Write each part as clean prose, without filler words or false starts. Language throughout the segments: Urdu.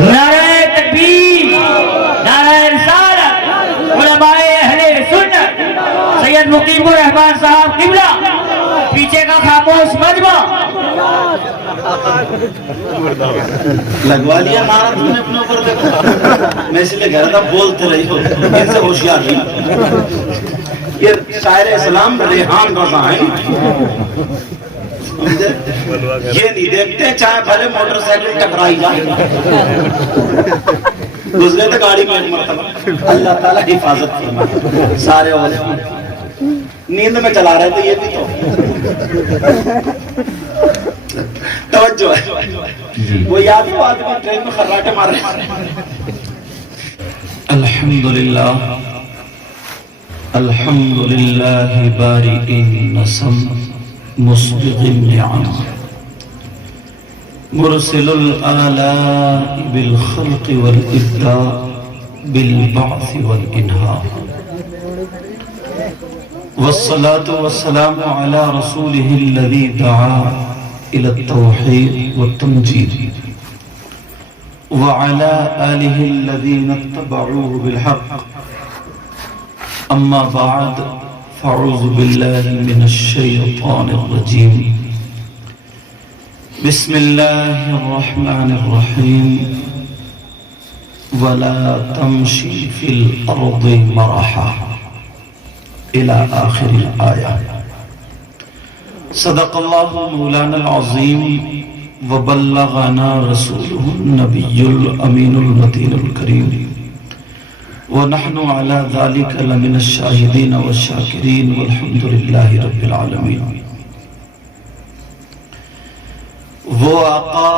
نعرہ تکبیر، نعرہ رسالت، علماء اہل سنت، سید مقیم الرحمان صاحب قبلہ، پیچھے کا خاموش مجمع۔ لگوا لیا نعرہ تم نے اپنے اوپر، دیکھو میں اس لیے کہہ رہا تھا بولتے رہی ہو، ان سے ہوشیار رہی۔ یہ شاعر اسلام ریحان رضا ہیں، یہ نہیں دیکھتے چاہے بھلے موٹر سائیکل ٹکرائی جائے، گزرے تو گاڑی میں ایک مرتبہ، اللہ تعالیٰ حفاظت فرمائے سارے علماء، نیند میں چلا رہے تھے یہ بھی تو توجہ ہے، وہ یاد ہے وہ آدمی ٹرین میں خراٹے مار رہے ہیں۔ الحمدللہ الحمدللہ بارئ النسم مسبغ النعم مرسل الآلاء بالخلق والإبداع بالبعث والإنهاء والصلاة والسلام على رسوله الذي دعا إلى التوحيد والتمجيد وعلى آله الذين اتبعوه بالحق أما بعد فأعوذ بالله من الشيطان الرجيم بسم الله الرحمن الرحيم ولا تمشي في الأرض مرحا إلى آخر الآية صدق الله مولانا العظيم وبلغنا رسوله النبي الأمين المتين الكريم ونحن على ذلك لمن الشاهدين والشاكرين والحمد لله رب العالمين۔ وہ آقا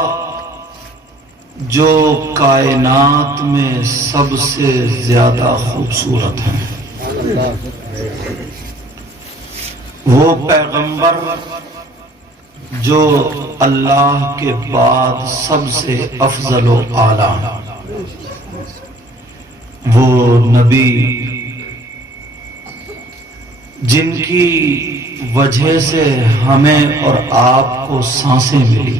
جو کائنات میں سب سے زیادہ خوبصورت ہیں، وہ پیغمبر جو اللہ کے بعد سب سے افضل و اعلیٰ، وہ نبی جن کی وجہ سے ہمیں اور آپ کو سانسیں ملی،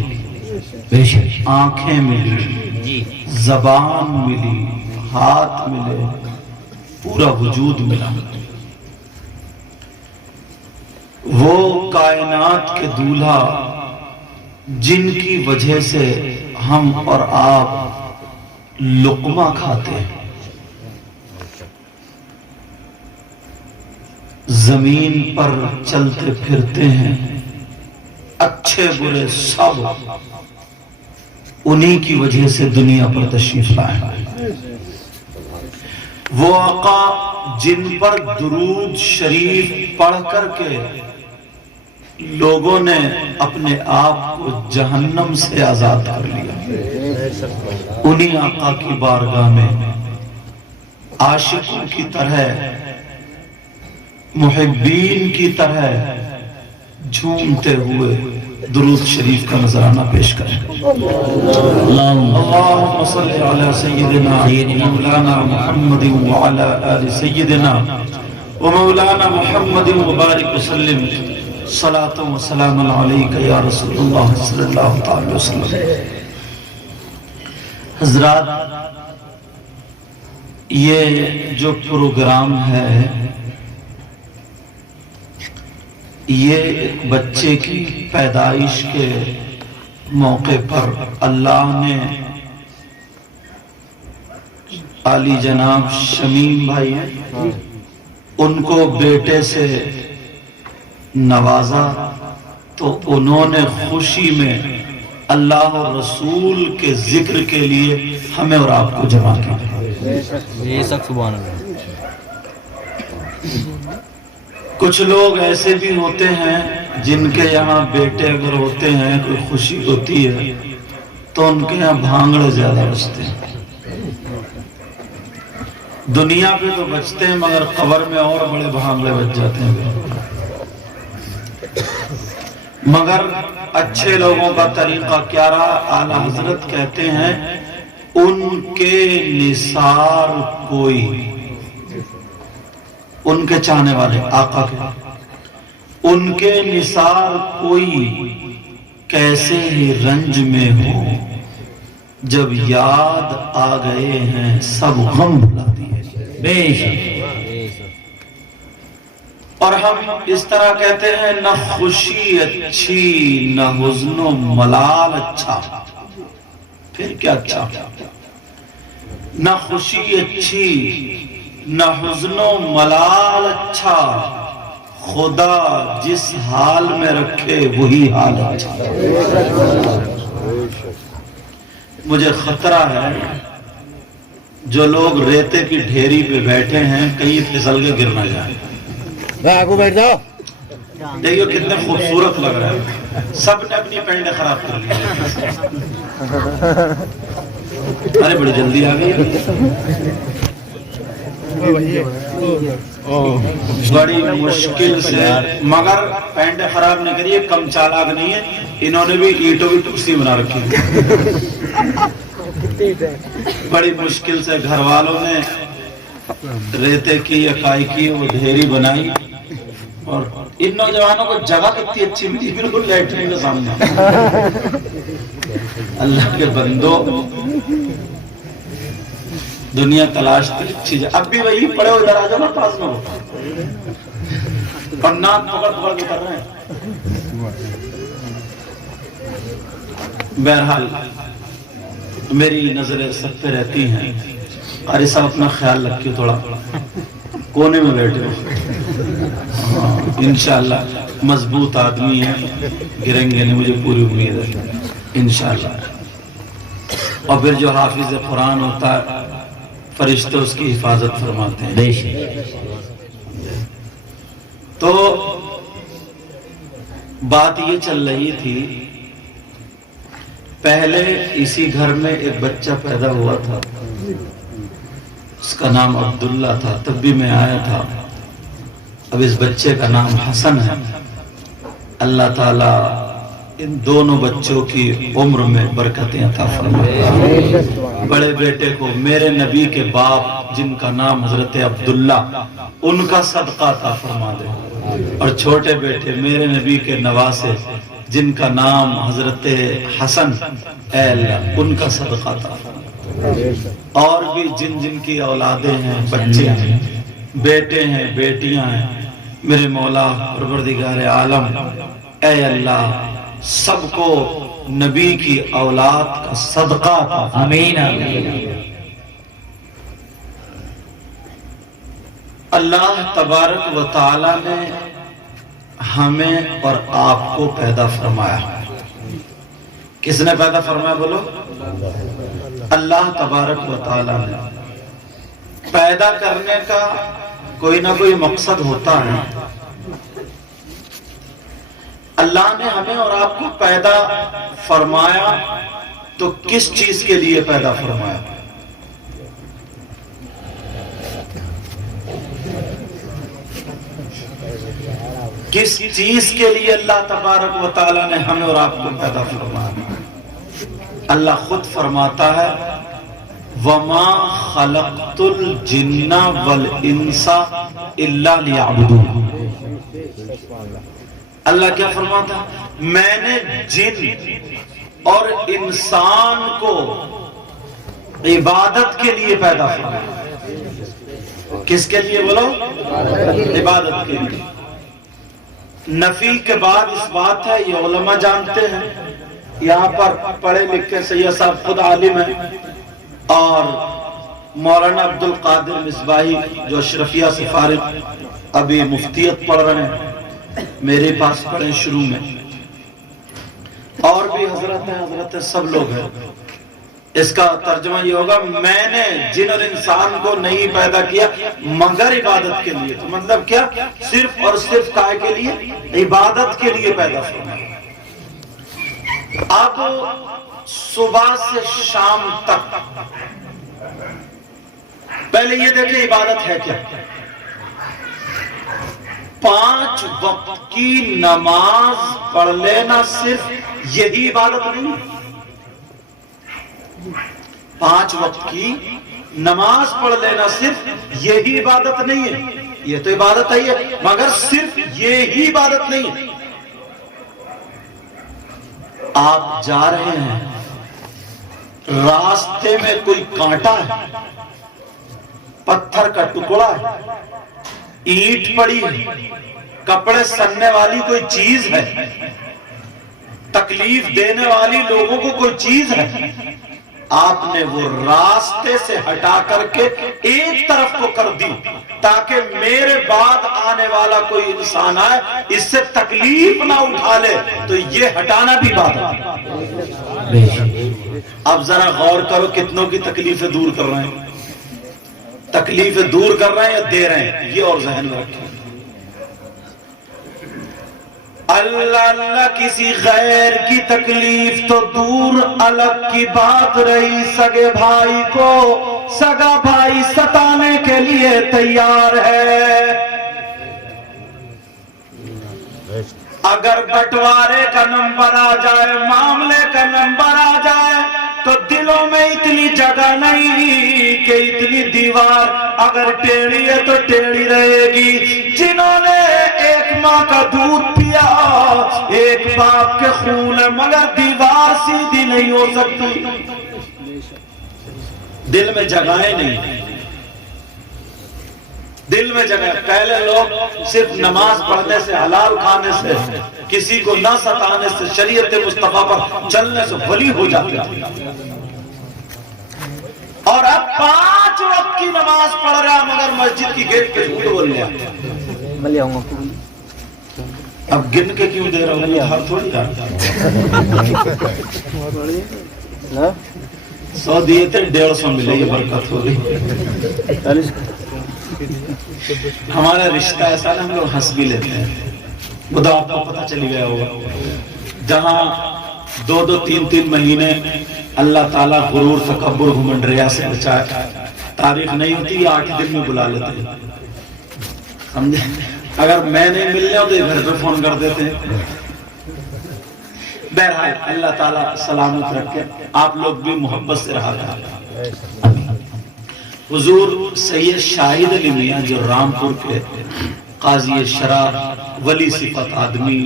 آنکھیں ملی، زبان ملی، ہاتھ ملے، پورا وجود ملا، وہ کائنات کے دولہا جن کی وجہ سے ہم اور آپ لقمہ کھاتے ہیں، زمین پر چلتے پھرتے ہیں، اچھے برے سب انہی کی وجہ سے دنیا پر تشریف لائے۔ وہ آقا جن پر درود شریف پڑھ کر کے لوگوں نے اپنے آپ کو جہنم سے آزاد کر لیا، انہی آقا کی بارگاہ میں عاشقوں کی طرح، محبین کی طرح جھومتے ہوئے درود شریف کا نذرانہ پیش کریں۔ اللہم صلی علی سیدنا مولانا محمد وعلی آل سیدنا ومولانا محمد وبارک وسلم صلاة و سلام علیکہ یا رسول اللہ صلی اللہ علیہ وسلم۔ حضرات، یہ جو پروگرام ہے یہ ایک بچے کی پیدائش کے موقع پر اللہ نے عالی جناب شمیم بھائی ہیں ان کو بیٹے سے نوازا، تو انہوں نے خوشی میں اللہ اور رسول کے ذکر کے لیے ہمیں اور آپ کو جمع کیا۔ سبحان اللہ۔ کچھ لوگ ایسے بھی ہوتے ہیں جن کے یہاں بیٹے اگر ہوتے ہیں، کوئی خوشی ہوتی ہے تو ان کے یہاں بھانگڑے زیادہ بجتے ہیں۔ دنیا پہ تو بچتے ہیں مگر قبر میں اور بڑے بھانگڑے بج جاتے ہیں۔ مگر اچھے لوگوں کا طریقہ کیا رہا؟ اعلیٰ حضرت کہتے ہیں ان کے نثار کوئی، ان کے چاہنے والے آقا کے، ان کے نثار کوئی کیسے ہی رنج میں ہو جب یاد آ گئے ہیں سب غم بھلا دیے. بے شک. اور ہم اس طرح کہتے ہیں نہ خوشی اچھی نہ حزن و ملال اچھا. پھر کیا اچھا؟ نہ خوشی اچھی نہ حزن و ملال اچھا، خدا جس حال میں رکھے وہی حال اچھا. مجھے خطرہ ہے جو لوگ ریتے کی ڈھیری پہ بیٹھے ہیں کہیں پھسل کے گر نہ جائیں. آگو بیٹھ جاؤ. دیکھو کتنے خوبصورت لگ رہا ہے، سب نے اپنی پینڈیں خراب کر لی. ارے بڑی جلدی آ گئی، بڑی مشکل سے، مگر پینڈیں خراب نہیں کریے، کم چالاک نہیں ہے. انہوں نے بھی اینٹوں کی کرسی بنا رکھی بڑی مشکل سے گھر والوں نے ریتے کی یا کائی کی وہ ڈھیری بنائی. اور ان نوجوانوں کو جگہ کتنی اچھی ملی، بالکل لیٹرین کے سامنے. اللہ کے بندو، دنیا تلاشتی اچھی جگہ. اب بھی وہی پڑے ہو، ادھر آ جاؤ نا پاس میں ہو، اور ناک پکڑ پکڑ کے کر رہے ہیں. بہرحال میری نظریں سب پہ رہتی ہیں. قاری صاحب اپنا خیال رکھیے، تھوڑا کونے میں بیٹھے ہو. انشاءاللہ مضبوط آدمی ہے، گریں گے نہیں، مجھے پوری امید ہے انشاءاللہ. اور پھر جو حافظ قرآن ہوتا ہے فرشتے اس کی حفاظت فرماتے ہیں. بے شک. تو بات یہ چل رہی تھی، پہلے اسی گھر میں ایک بچہ پیدا ہوا تھا، اس کا نام عبداللہ تھا. تب بھی میں آیا تھا. اب اس بچے کا نام حسن ہے. اللہ تعالیٰ ان دونوں بچوں کی عمر میں برکتیں عطا فرمائے. بڑے بیٹے کو میرے نبی کے باپ جن کا نام حضرت عبداللہ، ان کا صدقہ عطا فرما دے. اور چھوٹے بیٹے میرے نبی کے نواسے جن کا نام حضرت حسن، اے اللہ ان کا صدقہ عطا فرما دے. اور بھی جن جن کی اولادیں ہیں، بچے ہیں، بیٹے ہیں، بیٹیاں ہیں، میرے مولا پروردگار عالم اے اللہ سب کو نبی کی اولاد کا صدقہ عطا فرما. آمین آمین. اللہ تبارک و تعالی نے ہمیں اور آپ کو پیدا فرمایا. کس نے پیدا فرمایا بولو؟ اللہ تبارک و تعالی نے. پیدا کرنے کا کوئی نہ کوئی مقصد ہوتا ہے. اللہ نے ہمیں اور آپ کو پیدا فرمایا تو کس چیز کے لیے پیدا فرمایا؟ کس چیز کے لیے اللہ تبارک و تعالی نے ہمیں اور آپ کو پیدا فرمایا؟ اللہ خود فرماتا ہے وَمَا خَلَقْتُ الْجِنَّ وَالْإِنسَ إِلَّا لِيَعْبُدُونَ. اللہ کیا فرماتا ہے؟ میں نے جن اور انسان کو عبادت کے لیے پیدا فرمایا. کس کے لیے بولو؟ عبادت کے لیے. نفی کے بعد اس بات ہے، یہ علماء جانتے ہیں. یہاں پر پڑھے لکھے سید صاحب خود عالم ہیں، اور مولانا عبد القادر مصباحی جو اشرفیہ سے فارغ ابھی مفتیت پڑھ رہے ہیں، میرے پاس پڑھے شروع میں. اور بھی حضرت ہیں، حضرت سب لوگ ہیں. اس کا ترجمہ یہ ہوگا میں نے جن اور انسان کو نہیں پیدا کیا مگر عبادت کے لیے. تو مطلب کیا؟ صرف اور صرف کائے کے لیے؟ عبادت کے لیے پیدا فرمایا. اب صبح سے شام تک پہلے یہ دیکھیں عبادت ہے کیا. 5 وقت کی نماز پڑھ لینا صرف یہی عبادت نہیں. 5 وقت کی نماز پڑھ لینا صرف یہی عبادت نہیں ہے. یہ تو عبادت ہے مگر صرف یہی عبادت نہیں ہے. آپ جا رہے ہیں راستے میں کوئی کانٹا ہے، پتھر کا ٹکڑا ہے، اینٹ پڑی ہے، کپڑے سننے والی کوئی چیز ہے، تکلیف دینے والی لوگوں کو کوئی چیز ہے، آپ نے وہ راستے سے ہٹا کر کے ایک طرف کو کر دی تاکہ میرے بعد آنے والا کوئی انسان آئے اس سے تکلیف نہ اٹھا لے، تو یہ ہٹانا بھی بات ہے۔ اب ذرا غور کرو کتنوں کی تکلیفیں دور کر رہے ہیں، تکلیفیں دور کر رہے ہیں یا دے رہے ہیں، یہ اور ذہن میں رکھیں۔ اللہ اللہ کسی غیر کی تکلیف تو دور الگ کی بات رہی، سگے بھائی کو سگا بھائی ستانے کے لیے تیار ہے۔ اگر بٹوارے کا نمبر آ جائے، معاملے کا نمبر آ جائے تو دلوں میں اتنی جگہ نہیں کہ اتنی دیوار اگر ٹیڑھی ہے تو ٹیڑھی رہے گی۔ جنہوں نے ایک ماں کا دودھ پیا، ایک باپ کے خون ہے، مگر دیوار سیدھی نہیں ہو سکتی، دل میں جگہیں نہیں، دل میں جگہ۔ پہلے لوگ صرف نماز پڑھنے سے، حلال کھانے سے، کسی کو نہ ستانے سے، شریعت مصطفیٰ پر چلنے سے ولی ہو جاتے تھے، اور اب 5 وقت کی نماز پڑھ رہا مگر مسجد کی گیٹ پہ جھوٹ بول رہا۔ اب گن کے کیوں دے رہا ہوں، ہر تھوڑی جانتا 100 دیے تھے 150 ملے، یہ برکت ہو گئی۔ ہمارا رشتہ ایسا نا، ہم لوگ ہنس بھی لیتے ہیں، خدا آپ کو پتہ چلی گیا ہوگا، جہاں 2-2 3-3 مہینے اللہ تعالیٰ غرور تکبر گھمنڈ ریا سے بچائے، تاریخ نہیں ہوتی 8 دن میں بلا لیتے ہیں، سمجھے؟ اگر میں نہیں مل جاؤں تو یہ گھر پہ فون کر دیتے ہیں۔ بہرحال اللہ تعالیٰ سلامت رکھے، آپ لوگ بھی محبت سے رہا کریں۔ حضور سید شاہد علی میاں جو رامپور کے قاضی شرع، ولی صفت آدمی،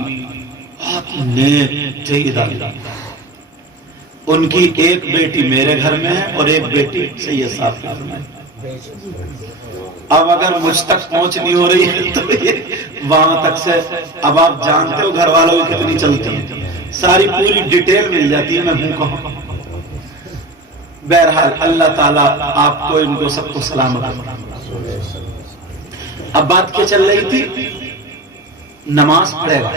بہت نیک جید آدمی، ان کی ایک بیٹی میرے گھر میں ہے اور ایک بیٹی سید صاحب کے گھر میں ہے۔ اب اگر مجھ تک پہنچ نہیں ہو رہی ہے تو یہ وہاں تک سے، اب آپ جانتے ہو گھر والوں کی کتنی چلتی ہے، ساری پوری ڈیٹیل مل جاتی ہے میں ہوں کہاں۔ بہرحال اللہ تعالیٰ آپ کو ان کو سب کو سلامت رکھے۔ اب بات کیا چل رہی تھی، نماز پڑھے گا،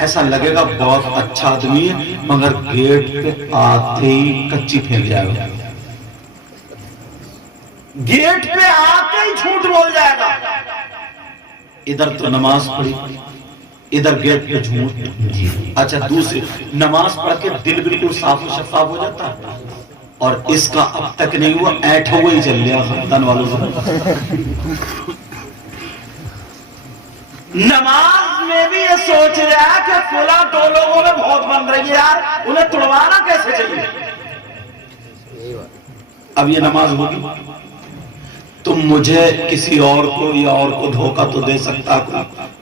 ایسا لگے گا بہت اچھا آدمی ہے، مگر گیٹ پہ آتے ہی کچی پھینک جائے گا، گیٹ پہ آتے ہی جھوٹ بول جائے گا۔ ادھر تو نماز پڑھی، ادھر گیٹ پہ جھوٹ۔ اچھا دوسری، نماز پڑھ کے دل بالکل صاف و شفاف ہو جاتا ہے، اور اس کا اب تک نہیں ہوا، ایٹھا ہوا ہی چل لیا خاندان والوں سے۔ نماز میں بھی یہ سوچ رہا ہے کہ فلاں 2 لوگوں میں بہت بن رہی ہے یار، انہیں توڑوانا کیسے چاہیے۔ اب یہ نماز ہوگی، تم مجھے کسی اور کو یا اور کو دھوکہ تو دے سکتا کو،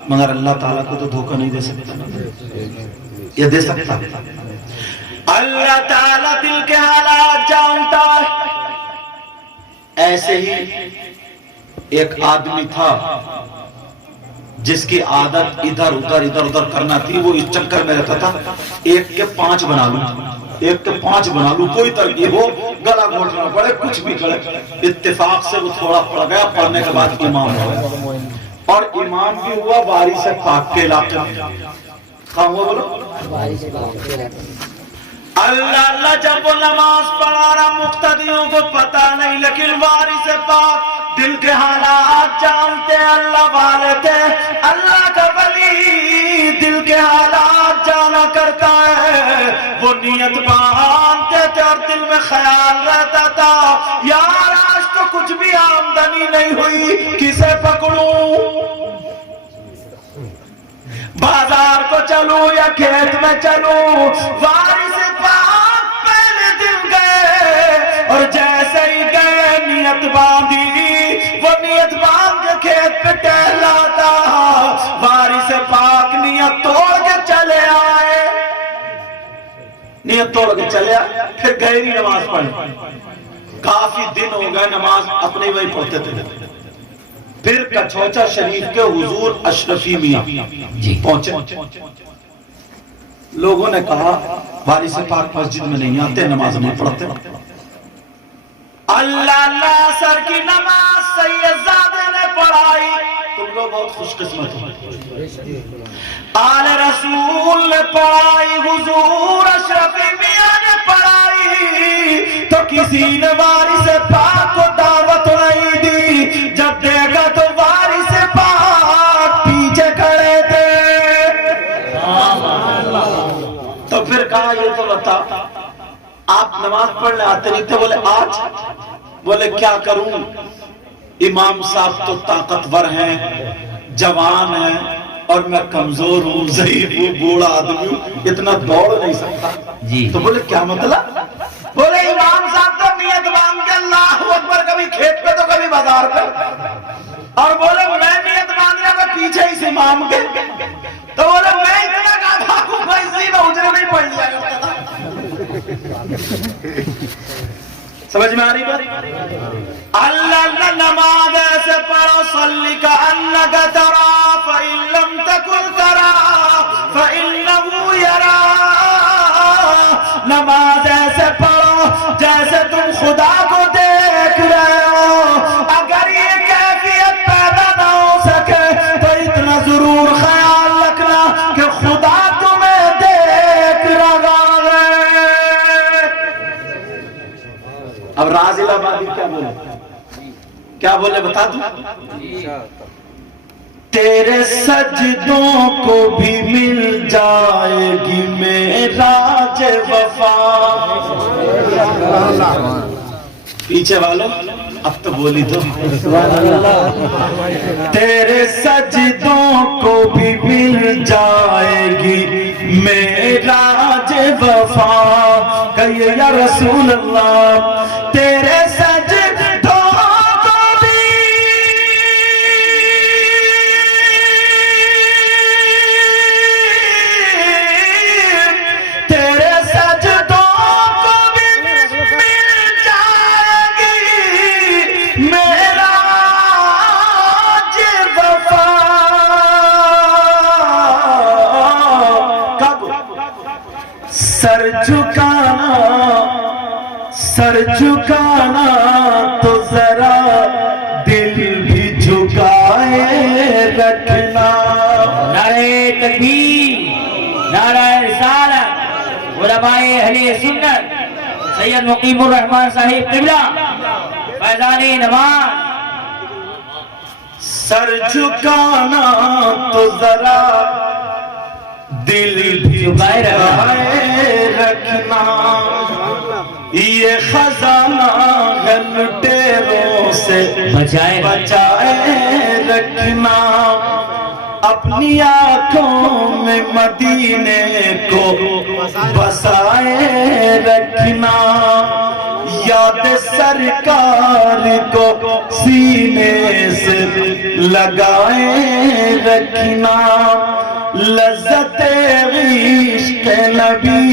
مگر اللہ تعالیٰ کو تو دھوکہ نہیں دے سکتا، یہ دے سکتا۔ اللہ تعالیٰ دل کے حالات جانتا ہے۔ ایسے ہی ایک آدمی تھا جس کی عادت ادھر ادھر کرنا تھی، وہ اس چکر میں رہتا تھا 1 کے 5 بنا لوں، 1 کے 5 بنا لوں، کوئی ترکیب ہو، گلا گھونٹنا پڑے، کچھ بھی کرے۔ اتفاق سے وہ تھوڑا پڑ گیا، پڑھنے کے بعد امام ہو گیا، اور امام بھی ہوا واری سے پاک کے علاقے میں۔ کہاں ہوا بولو؟ اللہ اللہ جب وہ نماز پڑھا رہا، مقتدیوں کو پتا نہیں، لیکن وارث پاک دل کے حالات جانتے، اللہ والے تھے، اللہ کا ولی دل کے حالات جانا کرتا ہے۔ وہ نیت باندھتے تھے اور دل میں خیال رہتا تھا، یار آج تو کچھ بھی آمدنی نہیں ہوئی، کسے پکڑوں، بازار کو چلوں یا کھیت میں چلوں۔ وارث پاک پہلے دن گئے، اور جیسے ہی گئے نیت باندھی، وہ نیت باندھ کے کھیت پہ ٹہلاتا، وارث پاک نیت توڑ کے چلے آئے۔ نیت توڑ کے چلے آئے، پھر گہری نماز پڑھ کافی دن ہو گئے نماز اپنی وہی پڑھتے تھے. پھر کچھوچا شریف کے حضور اشرفی میاں پہنچے. لوگوں نے کہا وارث پاک مسجد میں نہیں آتے، نماز نہیں پڑھتے. اللہ اللہ سر کی نماز سیدزادے نے پڑھائی. تم لوگ بہت خوش قسمت ہو. آل رسول نے پڑھائی، حضور اشرفی میاں نے پڑھائی، تو کسی نے وارث پاک کو دعوت نہیں دی. جب دیکھا تو وارث پاک پیچھے کھڑے تھے. تو پھر کہا یہ تو بتا آپ نماز پڑھنے آتے نہیں تھے؟ بولے آج. بولے کیا کروں، امام صاحب تو طاقتور ہیں، جوان ہیں، اور میں کمزور ہوں، ضعیف ہوں، بوڑھا آدمی ہوں، اتنا دوڑ نہیں سکتا. تو بولے کیا مطلب؟ بولے امام صاحب تو نیت باندھ کے اللہ اکبر، کبھی کھیت پہ تو کبھی بازار پہ، اور بولے میں نیت باندھ رہا میں پیچھے اس امام کے. تو بولے میں اتنا گاتا ہوں میں اسی میں اجرے نہیں پڑھ لیا کرتا تھا. سمجھ میں آ رہی بات؟ اللہ اللہ نماز ایسے پڑھو، صلی کأنک ترا فإن لم تکن ترا فإنہ یرا. نماز ایسے پڑھو جیسے تم خدا کو دیکھ رہے ہو. اگر یہ کیفیت پیدا نہ ہو سکے تو اتنا ضرور خیال رکھنا کہ خدا تمہیں دیکھ رہا ہے. اب رازل آبادی کیا بولے بتا دوں؟ تیرے سجدوں کو بھی مل جائے گی معراج وفا. پیچھے والوں اب تو بولی تو. تیرے سجدوں کو بھی مل جائے گی معراج وفا. کہیے یا رسول اللہ تیرے سجدوں کو بھی تیرے سجدوں کو بھی مل جائے گی معراج وفا. کب؟ سر جھکانا تو ذرا دل بھی جھکائے رکھنا. نعرہ تکبیر، نعرہ رسالت، علماء اہل سنت سید مقیم الرحمن صاحب قبلہ فیضان نماز. سر جھکانا تو ذرا دل بھی جھکائے رکھنا. یہ خزانہ ہے لٹیروں سے بچائے رکھنا. اپنی آنکھوں میں مدینے کو بسائے رکھنا. یاد سرکار کو سینے سے لگائے رکھنا. لذت عشق نبی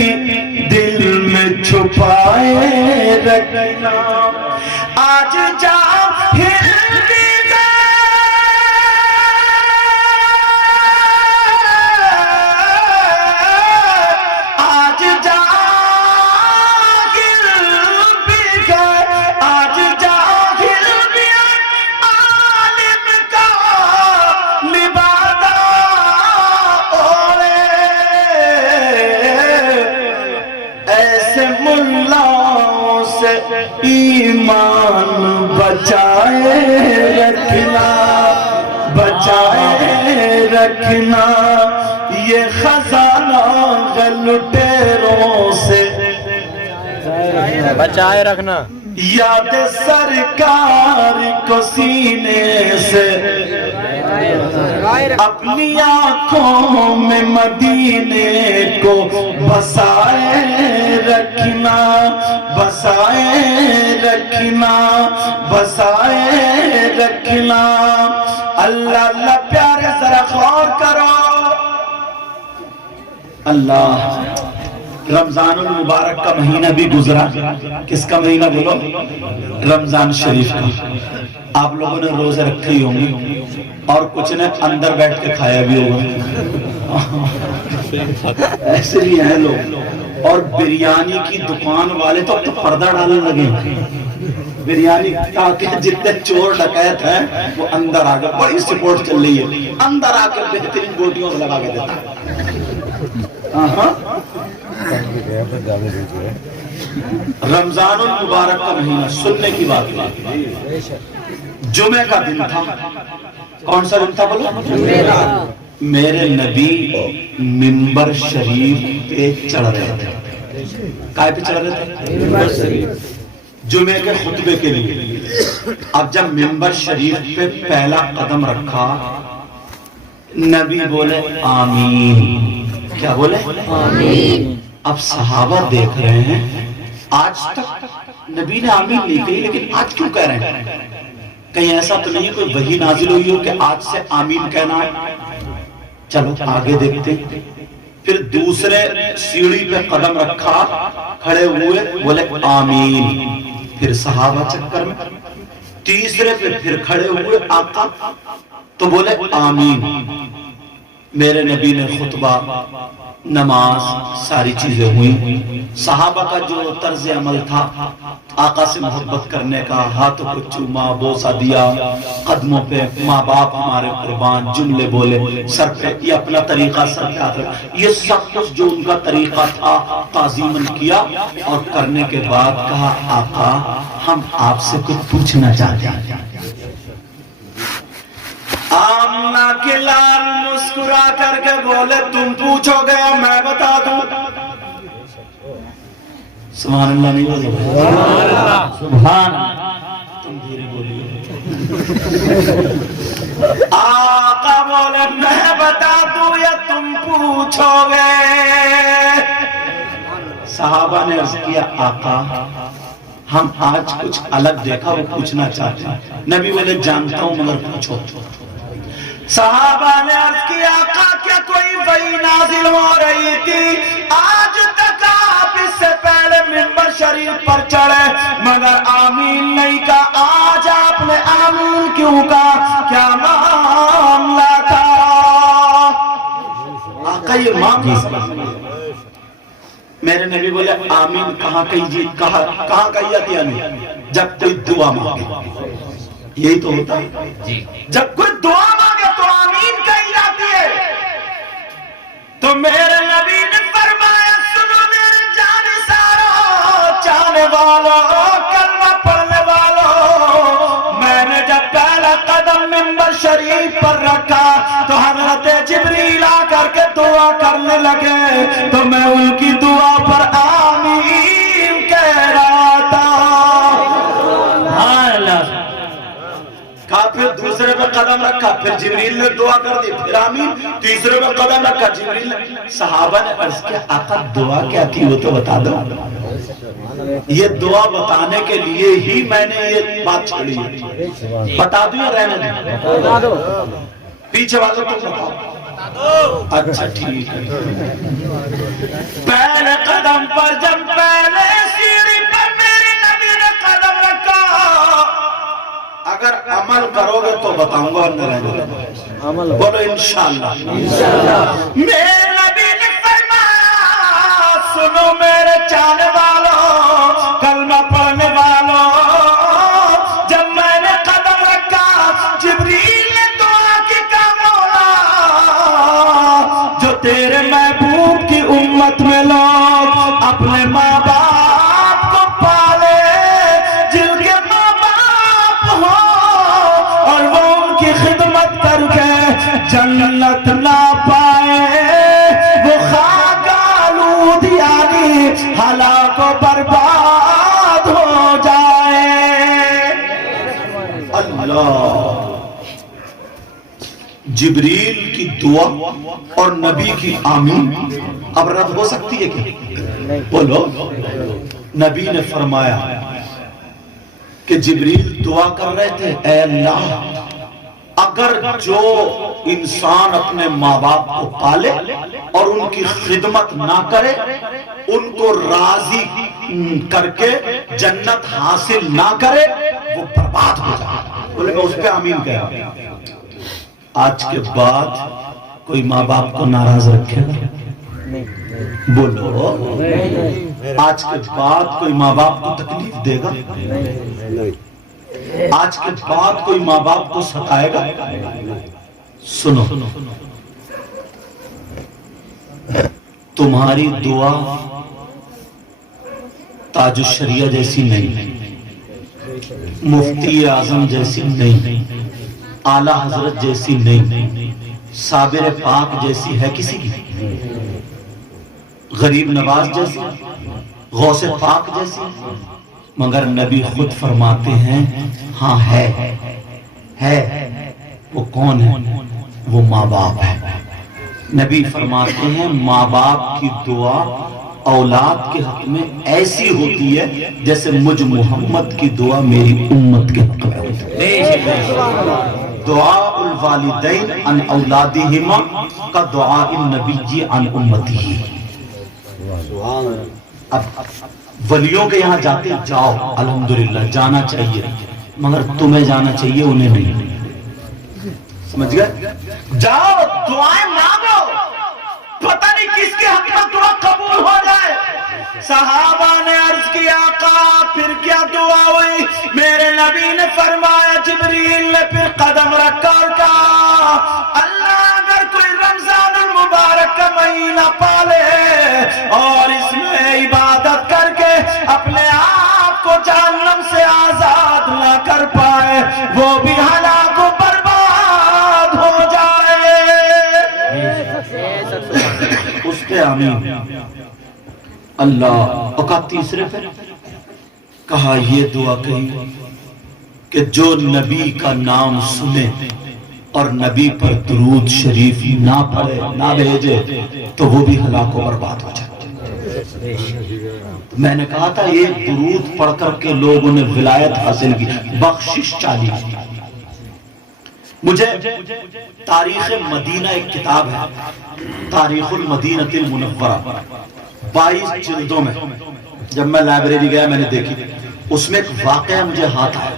دل میں چھپائے رکھنا. آج جا ہل بھی گئے، آج جا ہل بھی گئے، آج جا ہل بھی عالم کا لبادہ ملاؤں سے ایمان بچائے رکھنا. یہ خزانہ لٹیروں سے بچائے رکھنا. یاد سرکار کو سینے سے اپنی آنکھوں میں مدینے کو بسائے رکھنا. اللہ اللہ پیارے ذرا غور کرو. اللہ رمضان المبارک کا مہینہ بھی گزرا. کس کا مہینہ بولو؟ رمضان شریف کا. آپ لوگوں نے روزے رکھے ہی ہوں گے اور کچھ نے اندر بیٹھ کے کھایا بھی ہوگا. ایسے بھی ہیں لوگ. اور بریانی کی دکان والے تو اب تو پردہ ڈالنے لگے. بریانی تاکہ جتنے چور ڈکیت ہیں وہ اندر آ گئے. بڑی سپورٹ چل رہی ہے, اندر آ کے بہترین گوٹیوں سے لگا کے دیتا ہے. رمضان المبارک کا مہینہ سننے کی بات ہے. جمعہ کا دن تھا. کون سا دن تھا بولو؟ میرے نبی منبر شریف پہ چڑھ رہے تھے. کائے پہ چڑھ رہے تھے؟ منبر شریف, جمعے کے خطبے کے لیے. اب جب منبر شریف پہ پہلا قدم رکھا, نبی بولے آمین. کیا بولے؟ آمین. اب صحابہ دیکھ رہے ہیں, آج تک نبی نے آمین نہیں کہی, لیکن آج کیوں کہہ رہے ہیں؟ کہیں ایسا تو نہیں کوئی وحی نازل ہوئی ہو کہ آج سے آمین کہنا ہے؟ چلو آگے دیکھتے. پھر دوسرے سیڑھی پہ قدم رکھا, کھڑے ہوئے, بولے آمین. پھر صحابہ چکر میں. تیسرے پہ پھر کھڑے ہوئے آقا, تو بولے آمین. میرے نبی نے خطبہ, نماز, ساری چیزیں ہوئی. صحابہ کا جو طرز عمل تھا, آقا سے محبت کرنے کا, ہاتھوں کو چوما, بوسہ دیا, قدموں پہ ماں باپ ہمارے قربان, جملے بولے, سر پہ یہ اپنا طریقہ, سر پہ ہاتھ رکھا, یہ سب کچھ جو ان کا طریقہ تھا تعظیماً کیا. اور کرنے کے بعد کہا آقا ہم آپ سے کچھ پوچھنا چاہتے ہیں. آمنہ کے لال مسکرا کر کے بولے تم پوچھو گے میں بتا دوں. سبحان اللہ نہیں بولے؟ سبحان. تم دھیرے بولیے. آقا بولے میں بتا دوں یا تم پوچھو گے؟ صحابہ نے عرض کیا آقا ہم آج کچھ الگ دیکھا وہ پوچھنا چاہتے ہیں. نبی بولے جانتا ہوں مگر پوچھو. صحابہ نے عرض کیا آقا کیا کوئی وحی نازل ہو رہی تھی؟ آج تک آپ اس سے پہلے منبر شریف پر چڑھے مگر آمین نہیں کہا, آج آپ نے آمین کیوں کہا؟ کیا معاملہ تھا؟ آقا یہ معاملہ. میرے نبی بولے آمین کہاں کہی جاتی ہے؟ جب کوئی دعا مانگے. یہی تو ہوتا ہے, جب کوئی دعا مانگے تو آمین کہی جاتی ہے. تو میرے نبی نے فرمایا سنو میرے جان سارو, چاہنے والوں, کلمہ پڑھنے والوں, میں نے جب پہلا قدم منبر شریف پر رکھا تو حضرت جبریل آ کر کے دعا کرنے لگے, تو میں ان کی دعا پر آمین کہہ رہا تھا. کہا پھر دوسرے پہ قدم رکھا, پھر جبریل نے دعا کر دی, پھر آمین. تیسرے پہ قدم رکھا, جبریل نے. صحابہ نے عرض کیا آقا دعا کیا تھی وہ تو بتا دو. یہ دعا بتانے کے لیے ہی میں نے یہ بات چھڑی. بتا دوں یا رہنے دوں؟ پیچھے والوں کو بتاؤ. اچھا ٹھیک ہے. پہلے قدم پر جب پہلے سیڑھی پر میرے نبی نے قدم رکھا, اگر عمل کرو گے تو بتاؤں گا, اندر رہنے بولو انشاءاللہ. میرے نبی نے فرمایا سنو میرے چاہنے والوں, کلمہ پڑھنے والوں, جب میں نے قدم رکھا جبریل نے دعا کی کہا مولا جو تیرے محبوب کی امت میں لوگ اپنے ماں باپ کو پالے, جن کے ماں باپ ہو اور وہ ان کی خدمت کر کے جنت نہ پائے, وہ خاک آلود یعنی ہلاک و برباد ہو جائے. اللہ. جبریل کی دعا اور نبی کی آمین اب رد ہو سکتی ہے کیا؟ بولو. نبی نے فرمایا کہ جبریل دعا کر رہے تھے اے اللہ اگر جو انسان اپنے ماں باپ کو پالے اور ان کی خدمت نہ کرے، ان کو راضی کر کے جنت حاصل نہ کرے، وہ برباد ہو جائے۔ بولے میں اس پہ آمین کہہ رہا ہوں۔ آج کے بعد کوئی ماں باپ کو ناراض رکھے گا؟ بولو، آج کے بعد کوئی ماں باپ کو تکلیف دے گا؟ آج کے بعد کوئی ماں باپ کو ستائے گا؟ سنو، تمہاری دعا تاج الشریعہ جیسی نہیں، مفتی اعظم جیسی نہیں، اعلیٰ حضرت جیسی نہیں، صابر پاک جیسی ہے کسی کی؟ غریب نواز جیسی، غوث پاک جیسی؟ مگر نبی خود فرماتے ہیں ہاں ہے۔ وہ کون ہے؟ وہ ماں باپ ہے۔ نبی فرماتے ہیں ماں باپ کی دعا اولاد کے حق میں ایسی ہوتی ہے جیسے مجھ محمد کی دعا میری امت کے حق میں ہوتی ہے۔ دعاء الوالدین عن اولادہما کا دعاء النبی عن امتی۔ اب ولیوں کے یہاں جاتے جاؤ، الحمدللہ جانا چاہیے، مگر تمہیں جانا چاہیے، انہیں نہیں۔ سمجھ گئے؟ جاؤ دعائیں مانگو، پتہ نہیں کس کے حق میں دعا قبول ہو جائے۔ صحابہ نے عرض کیا آقا پھر کیا دعا ہوئی؟ میرے نبی نے فرمایا جبریل نے پھر قدم رکھا اور کہا اللہ اگر کوئی رمضان المبارک کا مہینہ پالے اور اس میں عبادت کر کے اپنے آپ کو جہنم سے آزاد نہ کر پائے، وہ بھی ہلاک و برباد ہو جائے۔ اس پہ آمین۔ اللہ اور تیسرے پہ کہا یہ دعا کہی کہ جو نبی کا نام سنے اور نبی پر درود شریف نہ پڑھے نہ بھیجے تو وہ بھی ہلاک و برباد ہو جائے۔ میں نے کہا تھا ایک درود پڑھ کر کے لوگوں نے ولایت حاصل کی، بخشش چالی۔ مجھے تاریخ مدینہ ایک کتاب ہے، تاریخ المدینہ المنورہ، 22 جلدوں میں، جب میں لائبریری گیا میں نے دیکھی، اس میں ایک واقعہ مجھے ہاتھ آیا،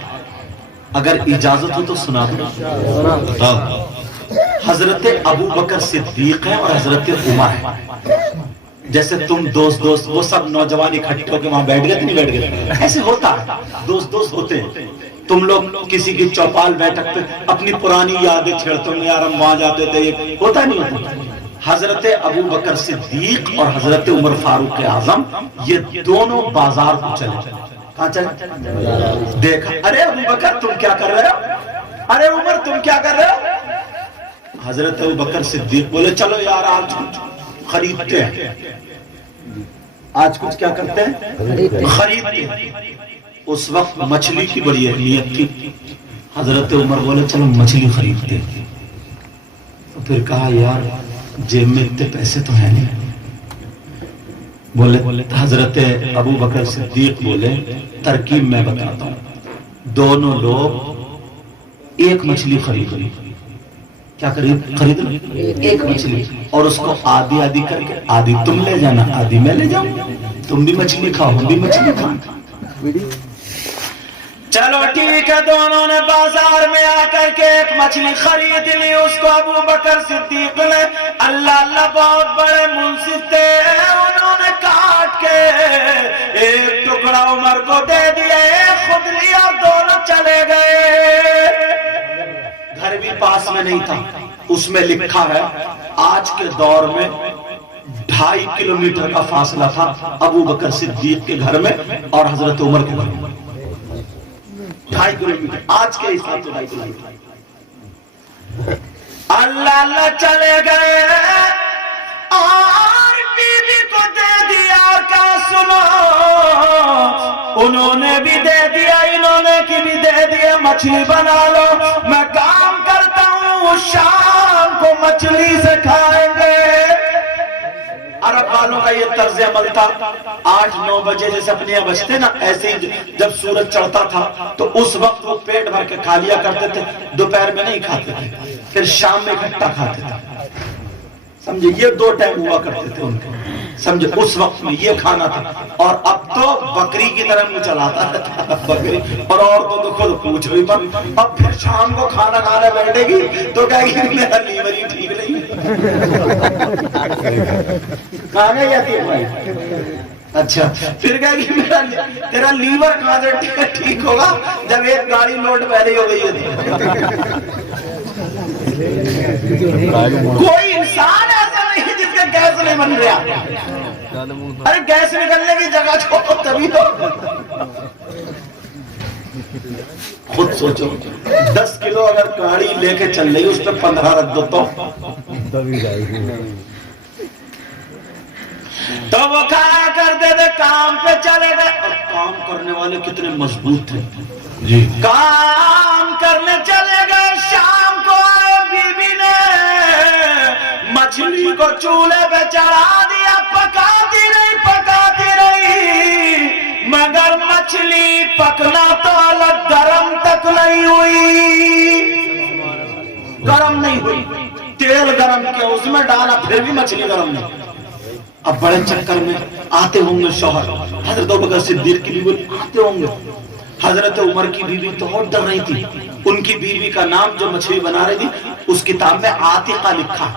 اگر اجازت ہو تو سنا دوں۔ حضرت ابو بکر صدیق ہیں اور حضرت عمر ہیں۔ جیسے تم دوست وہ سب نوجوان اکٹھے ہو کے وہاں بیٹھ گئے تو نہیں بیٹھ گئے، ایسے ہوتا ہے، دوست ہوتے ہیں۔ تم لوگ کسی کی چوپال بیٹھک پہ اپنی پرانی یادیں چھیڑتے ہو، یار ہم وہاں جاتے تھے، یہ ہوتا نہیں ہوتا۔ حضرت ابو بکر صدیق اور حضرت عمر فاروق اعظم یہ دونوں بازار کو چلے۔ کہاں چلے؟ دیکھا، ارے ابو بکر تم کیا کر رہے ہو؟ ارے عمر تم کیا کر رہے ہو؟ حضرت ابو بکر صدیق بولے چلو یار آج کچھ خریدتے ہیں۔ آج کچھ کیا کرتے ہیں؟ خریدتے ہیں۔ اس وقت مچھلی کی بڑی اہمیت تھی۔ حضرت عمر بولے چلو مچھلی خریدتے ہیں۔ تو پھر کہا یار جیب میں اتنے پیسے تو ہیں نہیں۔ بولے حضرت ابو بکر صدیق بولے ترکیب میں بتاتا ہوں، دونوں لوگ ایک مچھلی خرید لی۔ کیا خرید ایک مچھلی، اور اس کو آدھی آدھی کر کے آدھی تم لے جانا آدھی میں لے جاؤں، تم بھی مچھلی کھاؤ ہم بھی مچھلی کھاؤ۔ چلو ٹھیک ہے، دونوں نے بازار میں آ کر کے ایک مچھلی خرید لی۔ اس کو ابو بکر صدیق نے اللہ بہت بڑے منصف تھے، انہوں نے کاٹ کے ایک ٹکڑا عمر کو دے دیا، ایک خود لیا، دونوں چلے گئے۔ گھر بھی پاس میں نہیں تھا، اس میں لکھا ہے آج کے دور میں 2.5 کلومیٹر کا فاصلہ تھا ابو بکر صدیق کے گھر میں اور حضرت عمر کے گھر میں، 2.5 کلومیٹر، آج کے حساب سے 2.5 کلومیٹر۔ اللہ چلے گئے اور بیوی کو دے دیا، کہا سنو، انہوں نے بھی دے دیا، انہوں نے کی بھی دے دیا، مچھلی بنا لو، میں کام کرتا ہوں، شام کو مچھلی سے کھائیں گے۔ عرب والوں کا کا یہ طرز عمل تھا. 8-9 بجے جیسے اپنے یہاں بجتے نا، ایسے ہی جب سورج چڑھتا تھا تو اس وقت وہ پیٹ بھر کے کھا لیا کرتے تھے. دوپہر میں نہیں کھاتے تھے، پھر شام میں اکٹھا کھاتے تھے. سمجھے، یہ 2 ٹائم ہوا کرتے تھے ان کے. سمجھے، اس وقت میں یہ کھانا تھا. اور اب تو بکری کی طرح منہ چلاتا ہے بکری. اور عورتوں تو خود پوچھ رہی پر اب پھر شام کو کھانا کھانے بیٹھے گی تو کہے گی میرا لیور ہی ٹھیک نہیں کھانے جاتی ہے بھائی. اچھا، پھر کہے گی تیرا لیور کہاں سے ٹھیک ہوگا جب ایک گاڑی لوڈ پہلے ہی ہو گئی ہے. کوئی انسان ایسا نہیں جس کا گیس نہیں بن رہا. ارے گیس نکلنے کی جگہ چھوڑو تبھی تو. خود سوچو، 10 کلو اگر گاڑی لے کے چل رہی اس پہ 15 رکھ دو تو وہ کھایا کرتے تھے، کام پہ چلے گئے. اور کام کرنے والے کتنے مضبوط تھے جی. کام کرنے چلے گئے، شام کو آئے، بی بی نے مچھلی کو چولہے پہ چڑھا دیا. پکاتی رہی مگر مچھلی پکنا تو الگ، گرم تک نہیں ہوئی. گرم نہیں ہوئی، تیل گرم کیا اس میں ڈالا پھر بھی مچھلی گرم نہیں. اب بڑے چکر میں آتے ہوں گے شوہر. حضرت ابوبکر صدیق کی بیوی آتے ہوں گے. حضرت عمر کی بیوی تو اور ڈر رہی تھی. ان کی بیوی کا نام جو مچھلی بنا رہی تھی اس کتاب میں عاتقہ لکھا.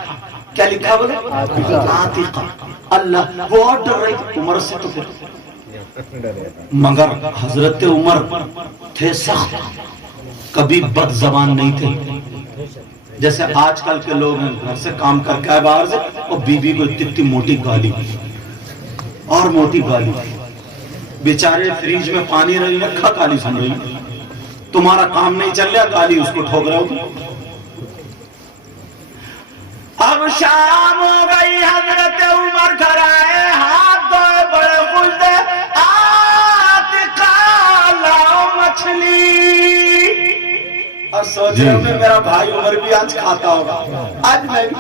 کیا لکھا بولے؟ عاتقہ. اللہ، وہ اور ڈر رہی تھی عمر سے. تو پھر مگر حضرت عمر تھے سخت، کبھی بد زبان نہیں تھے. جیسے آج کل کے لوگ ہیں، گھر سے کام کر کے آئے باہر سے اور بیوی کو اتنی موٹی گالی اور موٹی گالی. بیچارے فریج میں پانی رہی رکھا، گالی سن رہی. تمہارا کام نہیں چل رہا، گالی اس کو ٹھوک رہے ہو. اب شام ہو گئی، حضرت عمر گھر آئے، ہاتھ دھوئے، بڑے خوش تھے. عاتقہ لاؤ مچھلی. اور سوچ رہے ہوں میرا بھائی عمر بھی آج کھاتا ہوگا، آج میں بھی.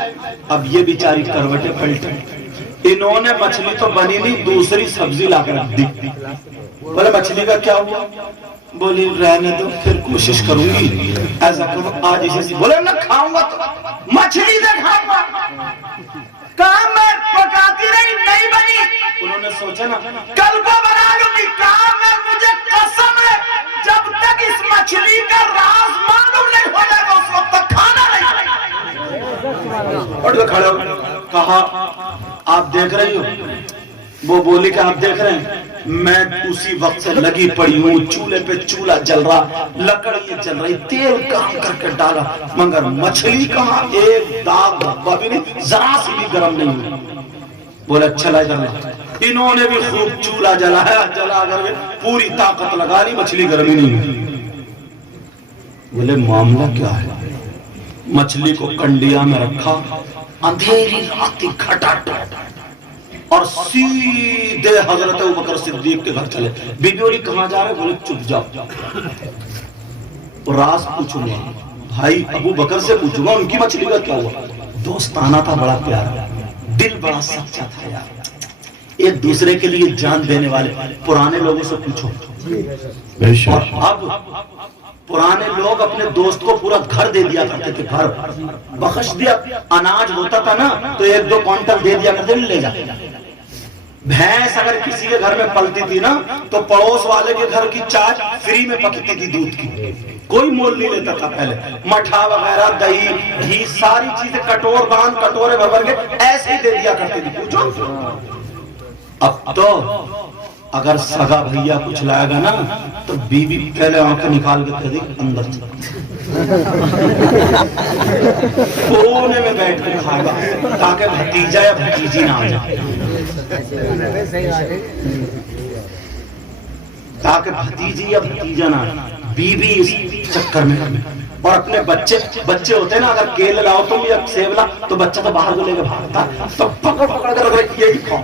اب یہ بیچاری کروٹیں پلٹیں. انہوں نے مچھلی تو بنی نہیں، دوسری سبزی لا کر رکھ دی. بولے مچھلی کا کیا ہوا؟ بولی رہنے دو، پھر کوشش کروں گی. ایسا کرو آج اسے. بولے نہ کھاؤں گا تو مچھلی سے کھاؤں گا. کام میں پکاتی رہی، نہیں بنی. انہوں نے سوچا نا کل کو بنا لوں گی. کام میں مجھے قسم ہے جب تک اس مچھلی کا راز معلوم نہیں ہو جائے گا اس وقت تک کھانا نہیں. اور کھڑے ہو کہا آپ دیکھ رہی ہو؟ وہ بولی کہ آپ دیکھ رہے ہیں، میں اسی وقت سے لگی پڑی ہوں. چولہے پہ چولہا جل رہا، لکڑیاں جل رہی، تیل کام کر کے ڈالا، مگر مچھلی کہاں ایک داغ دھبا بھی نہیں، ذرا سی بھی گرم نہیں ہوئی. بولے چلا ادھر لا. انہوں نے بھی خوب چولہا جلایا، جلا کر پوری طاقت لگا لی، مچھلی گرم ہی نہیں ہوئی. بولے معاملہ کیا ہے؟ مچھلی کو کنڈیا میں رکھا، اندھیری رات کھٹاٹا، اور سیدھے حضرت ابوبکر صدیق کے گھر چلے. بی بی بولی کہاں جا رہے؟ بولے چپ جاؤ، راز پوچھوں گا. بھائی ابو بکر سے پوچھوں گا ان کی مچھلی کا کیا ہوا. دوستانہ تھا، بڑا پیارا، دل بڑا سچا تھا یار. ایک دوسرے کے لیے جان دینے والے. پرانے لوگوں سے پوچھو. اور اب پرانے لوگ اپنے دوست کو پورا گھر دے دیا کرتے تھے. گھر بخش دیا. اناج ہوتا تھا نا تو 1-2 کوئنٹل دے دیا کرتے، لے جا. بھینس اگر کسی کے گھر میں پلتی تھی نا تو پڑوس والے کے گھر کی چائے فری میں پکتی تھی دودھ کی، کوئی مول نہیں لیتا تھا پہلے. مٹھا وغیرہ، دہی، گھی، ساری چیزیں کٹور باندھ کٹورے بھر کے ایسے ہی دے دیا کرتی تھی. پوچھو اب تو اگر سگا بھیا کچھ لائے گا نا تو بیوی پہلے آنکھیں نکال کے کہہ دی اندر کونے میں بیٹھ کے کھائے گا تاکہ بھتیجا یا بھتیجی نہ آ جائے، تاکہ بھتیجی یا بھتیجا نہ آئے. بیوی اس چکر میں. اور اپنے بچے ہوتے ہیں نا، اگر کیلے لاؤ تم یا سیب لا تو بچہ تو باہر کو لے کے بھاگتا، تو پکڑ کر رکھ رہی یہی کھاؤ.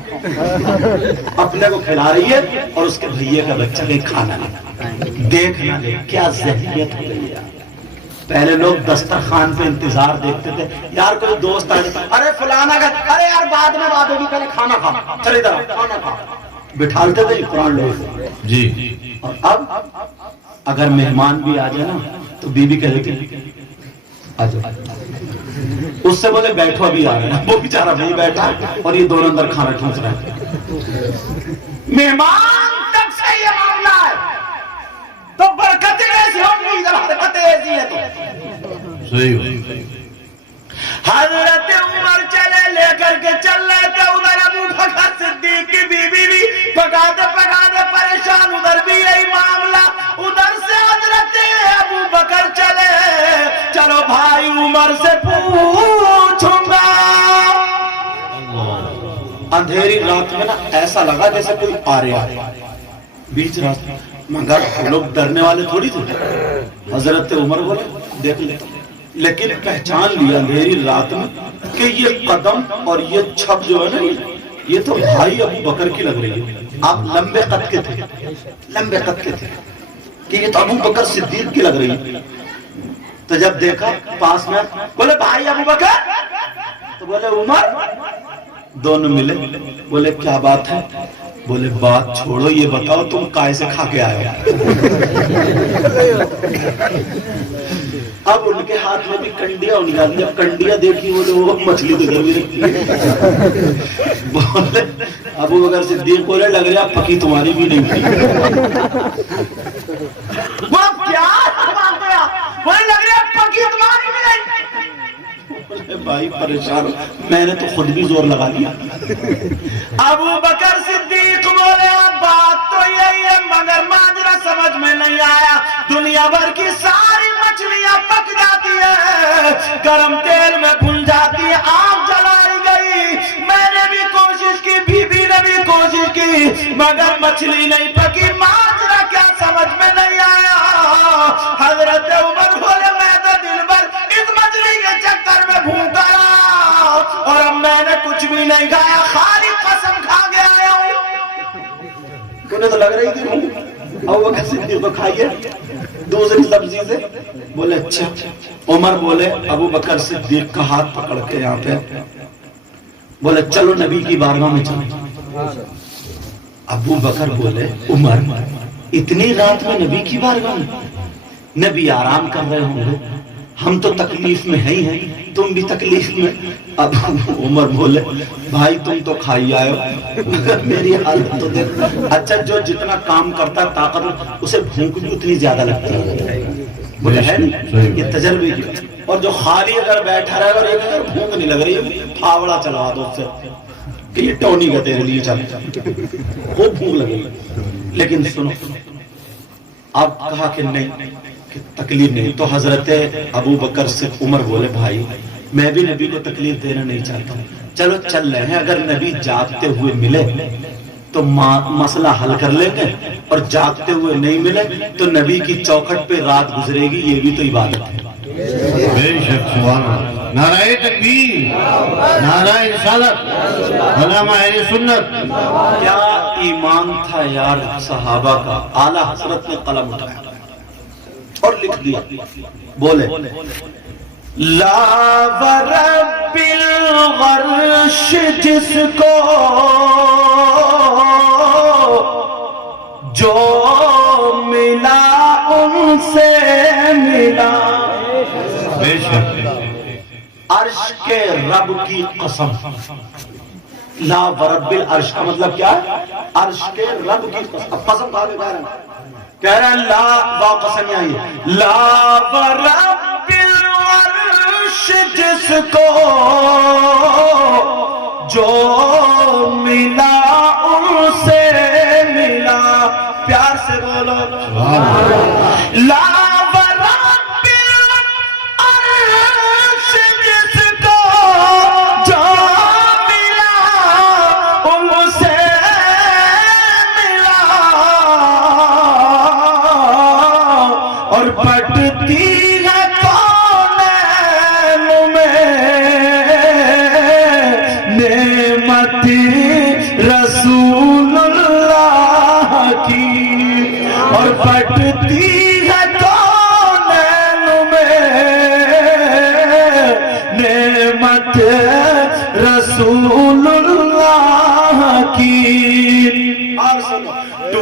اپنے کو کھلا رہی ہے اور اس کے بھئیے کا بچہ کہیں کھانا نہیں، دیکھنا نہیں. کیا ذہنیت ہو گئی ہے. پہلے لوگ دسترخوان پہ انتظار دیکھتے تھے، یار کوئی دوست آ جاتا، ارے فلانا کا، ارے یار بعد میں بات ہوگی، پہلے کھانا کھا، چلے ادھر کھانا کھا، بٹھالتے تھے قرآن لوگ جی۔ اور اب اگر مہمان بھی آ جائے نا تو بیوی کہہ دیتی آ جاؤ، اس سے بولے بیٹھو ابھی آ رہے ہیں، وہ بیچارہ نہیں بیٹھا اور یہ دونوں اندر کھانا ٹھونس رہے ہیں۔ مہمان تک سے یہ معاملہ ہے تو برکتیں ایسی ہوں گی، ادھر حرکتیں ایسی ہیں تو صحیح۔ حضرت عمر چلے لے کر کے چل رہے تھے، ادھر ابو بکر صدیق کی بیوی بھی پکاتے پکاتے پریشان، ادھر بھی یہی معاملہ، ادھر سے حضرت ابو بکر چلے، چلو بھائی عمر سے پوچھوں گا۔ اندھیری رات میں نا ایسا لگا جیسے کوئی آ رہا ہے بیچ راستے، مگر لوگ ڈرنے والے تھوڑی تھے۔ حضرت عمر بولے دیکھ لیتا، لیکن پہچان لیا اندھیری رات میں کہ یہ قدم اور یہ چھپ جو ہے نا یہ تو بھائی ابو بکر کی لگ رہی ہے۔ آپ لمبے قد کے تھے، لمبے قد کے تھے کہ یہ تو ابو بکر صدیق کی لگ رہی ہے۔ تو جب دیکھا پاس میں، بولے بھائی ابو بکر، تو بولے عمر، دونوں ملے، بولے کیا بات ہے؟ بولے بات چھوڑو، یہ بتاؤ تم کائے سے کھا کے آئے ہو؟ اب ان کے ہاتھ میں بھی کنڈیاں ان کے ہاتھ میں، کنڈیاں دیکھی وہ مچھلی تو ادھر بھی رکھی ہے۔ بولے ابو بکر صدیق بولے لگ رہا پکی تمہاری بھی نہیں تھی۔ وہ کیا بولے لگ رہا پکی تمہاری بھی نہیں۔ بھائی پریشان، میں نے تو خود بھی زور لگا لیا۔ ابو بکر صدیق بولے بات تو یہی ہے مگر ماجرا سمجھ میں نہیں آیا، دنیا بھر کی ساری مچھلیاں پک جاتی ہے، گرم تیل میں بھن جاتی ہے، آگ جلائی گئی، میں نے بھی کوشش کی، بیوی نے بھی کوشش کی، مگر مچھلی نہیں پکی، ماجرا کیا سمجھ میں نہیں آیا۔ حضرت عمر بولے میں تو دن بھر اس مچھلی کے چکر میں بھوکا رہا اور اب میں نے کچھ بھی نہیں کھایا، خالی قسم کھا کے آیا ہوں۔ انہیں تو لگ رہی تھی ابو بکر صدیق کو کھائیے دوسری سبزی سے، بولے اچھا۔ عمر بولے ابو بکر صدیق کا ہاتھ پکڑ کے یہاں پہ بولے چلو نبی کی بارگاہ میں چلو۔ ابو بکر بولے عمر اتنی رات میں نبی کی بارگاہ میں؟ نبی آرام کر رہے ہوں گے، ہم تو تکلیف میں ہی ہیں، تم بھی تکلیف میں۔ اب عمر بولے بھائی تم تو کھائی آئے ہو، میری حالت تو دیکھ، اچھا جو جتنا کام کرتا طاقت اسے بھوک بھی اتنی زیادہ لگتی ہے، بولے ہے نہیں یہ تجربے کی۔ اور جو خالی اگر بیٹھا رہے اور ایک اگر بھوک نہیں لگ رہی ہے پھاوڑا چلوا دو اس سے کہ یہ ٹونی کا تیرے لیے چل، خوب بھوک لگے گی۔ لیکن سنو اب کہا کہ نہیں تکلیف نہیں، تو حضرت ابو بکر سے عمر بولے بھائی میں بھی نبی کو تکلیف دینا نہیں چاہتا، چلو چل رہے ہیں، اگر نبی جاگتے ہوئے ملے تو مسئلہ حل کر لیں گے، اور جاگتے ہوئے نہیں ملے تو نبی کی چوکھٹ پہ رات گزرے گی، یہ بھی تو عبادت ہے۔ بے شک سبحان اللہ، نعرہ تکبیر، نعرہ رسالت، علامہ اہل سنت۔ کیا ایمان تھا یار صحابہ کا، اعلیٰ حضرت نے قلم اٹھایا اور لکھ دیا، بولے لا ورب الغرش جس کو جو ملا ان سے ملا، بے شک عرش کے رب کی قسم، لا ورب العرش کا مطلب کیا ہے؟ عرش کے رب کی قسم۔ اب قسم کہا کہہ رہے ہیں لا با قسم آئی لا ورب العرش جس کو جو ملا ان سے ملا، پیار سے بولو لا ورب العرش جس کو جو ملا ان سے ملا، اور پٹتی ہے کونین میں نعمت رسول اللہ کی، اور پٹتی ہے کونین میں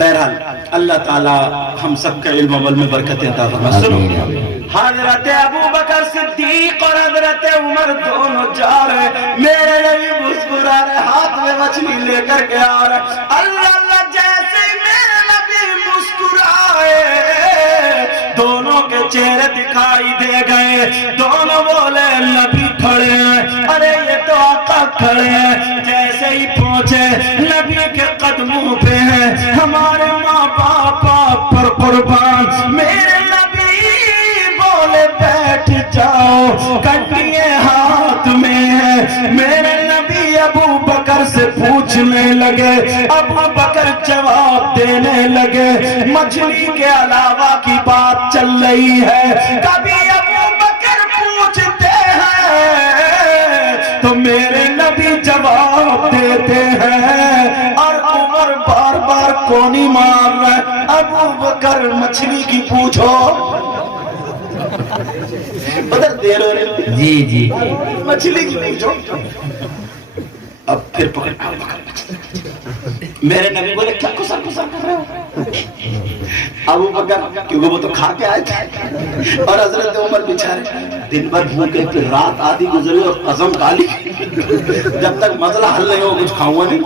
بہرحال اللہ تعالی ہم سب کے علم عمل میں برکتیں عطا فرمائے. سنو حضرت ابو بکر صدیق اور حضرت عمر دونوں جا رہے, میرے نبی مسکرا رہے, ہاتھ میں مچھلی لے کر کے آ رہے. اللہ اللہ جیسے ہی میرے نبی مسکرائے دونوں کے چہرے دکھائی دے گئے. دونوں بولے نبی کھڑے ہیں, ارے یہ تو آقا کھڑے ہیں. جیسے ہی پہنچے نبی کے قدموں پہ ہیں ہمارے ماں باپ پر قربان. میرے نبی بولے بیٹھ جاؤ, کٹیے ہاتھ میں ہے. میرے نبی ابو بکر سے پوچھنے لگے, ابو بکر جواب دینے لگے. مچھلی کے علاوہ کی بات چل رہی ہے. کبھی ابو بکر پوچھتے ہیں تو میرے نبی جواب دیتے ہیں, اور عمر بار بار کونی مار رہا ہے. ابو بکر مچھلی کی پوچھو, ادھر دیر ہو رہی, جی جی مچھلی کی پوچھو. اب پھر پکڑ, میرے نبی بولے کیا کسر کر رہے ہو؟ ابو بکر کیونکہ وہ تو کھا کے آئے تھے, اور حضرت عمر بیچارے دن بھر بھوکے, پھر رات آدھی گزری اور قسم کھا لی جب تک مسئلہ حل نہیں ہو کچھ کھاؤں گا نہیں.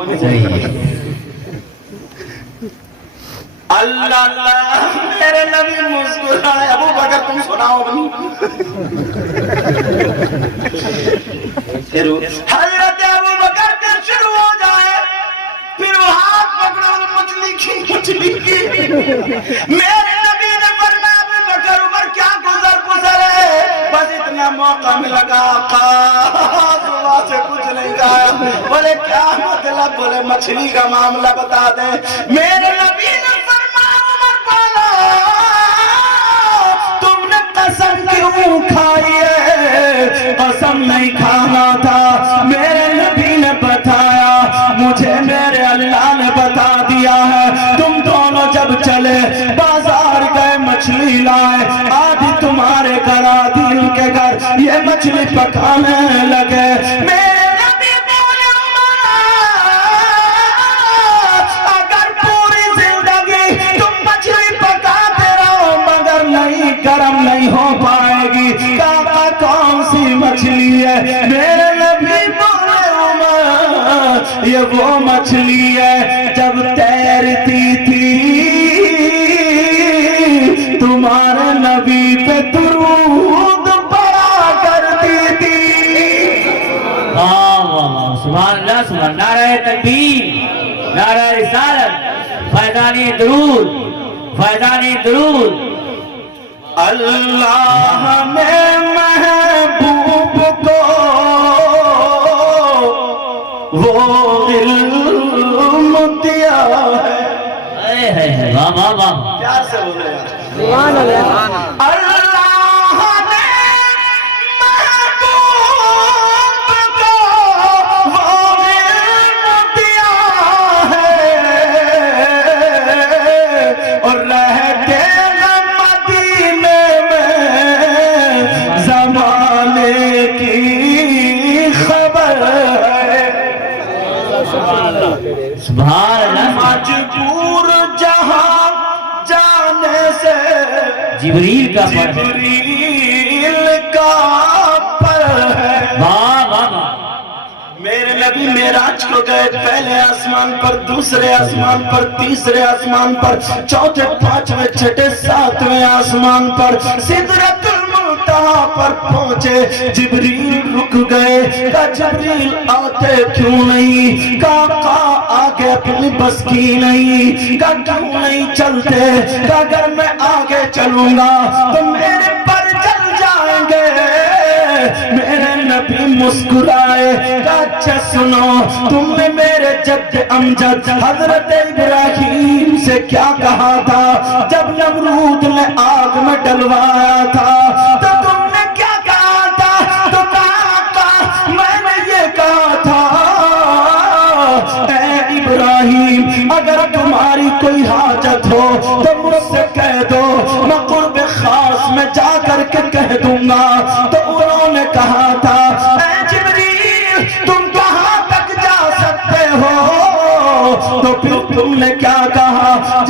اللہ اللہ میرے نبی مسکرائے. ابو بکر تم سناؤ بنی. حضرت ابو بکر کے شروع ہو جائے, پھر وہ ہاتھ پکڑو مچھلی کی. میرے نبی نے فرمایا ابو بکر عمر کیا گزر ہے, بس اتنا موقع ملا گا آقا صبح سے کچھ نہیں کھایا. بولے کیا مطلب؟ بولے مچھلی کا معاملہ بتا دے. میرے نبی نے تم نے قسم کیوں کھائی ہے؟ قسم نہیں کھانا تھا. میرے نبی نے بتایا, مجھے میرے اللہ نے بتا دیا ہے. تم دونوں جب چلے بازار گئے مچھلی لائے, آدھی تمہارے گھر آدھی ان کے گھر, یہ مچھلی پکانے لگے. میرے نبی بولے اگر پوری زندگی تم مچھلی پکاتے رہو مگر نہیں گرم نہیں ہو پائے گی. کہا کون سی مچھلی ہے؟ میرے نبی بولے عمر یہ وہ مچھلی ہے جب تیرتی تھی تمہارے نبی پہ درود پڑا کرتی تھی. سبحان اللہ, سبحان. نعرہ تکبیر, نعرہ رسالت, فیضان درود, فیضان درود. اللہ نے محبوب کو وہ علم دیا ہے. واہ واہ واہ, پیار سے بولے یار. سبحان اللہ. اللہ نے محبوب کو وہ علم دیا ہے, اور رہتے مدینے میں زمانے کی خبر ہے. سبحان اللہ. مجبور جہاں جانے سے جبریل کا پر ہے. جبریل کا پر ہے. واہ واہ واہ. میرے نبی معراج کو گئے, پہلے آسمان پر, دوسرے آسمان پر, تیسرے آسمان پر, چوتھے, پانچویں, چھٹے, ساتویں آسمان پر, سدرۃ المنتہا پر پہنچے. جبریل رک گئے. کہا جبریل آتے کیوں نہیں؟ کہا آگے اپنی بس کی نہیں. کہا کیوں نہیں چلتے؟ کہا اگر میں آگے چلوں گا تو میرے پر چل جائیں گے. میرے نبی مسکرائے. کہا اچھا سنو, تم نے میرے جد امجد حضرت ابراہیم سے کیا کہا تھا جب نمرود نے آگ میں ڈلوایا تھا؟ تو تم نے کیا کہا تھا؟ تو کہا تھا میں نے یہ کہا تھا اے ابراہیم اگر تمہاری کوئی حاجت ہو تو مجھ سے کہہ دو, میں قرب خاص میں جا کر کے کہہ دوں گا. تو انہوں نے کہا تھا اے جبریل تم کہاں تک جا سکتے ہو؟ تو پھر تم نے کیا کہا؟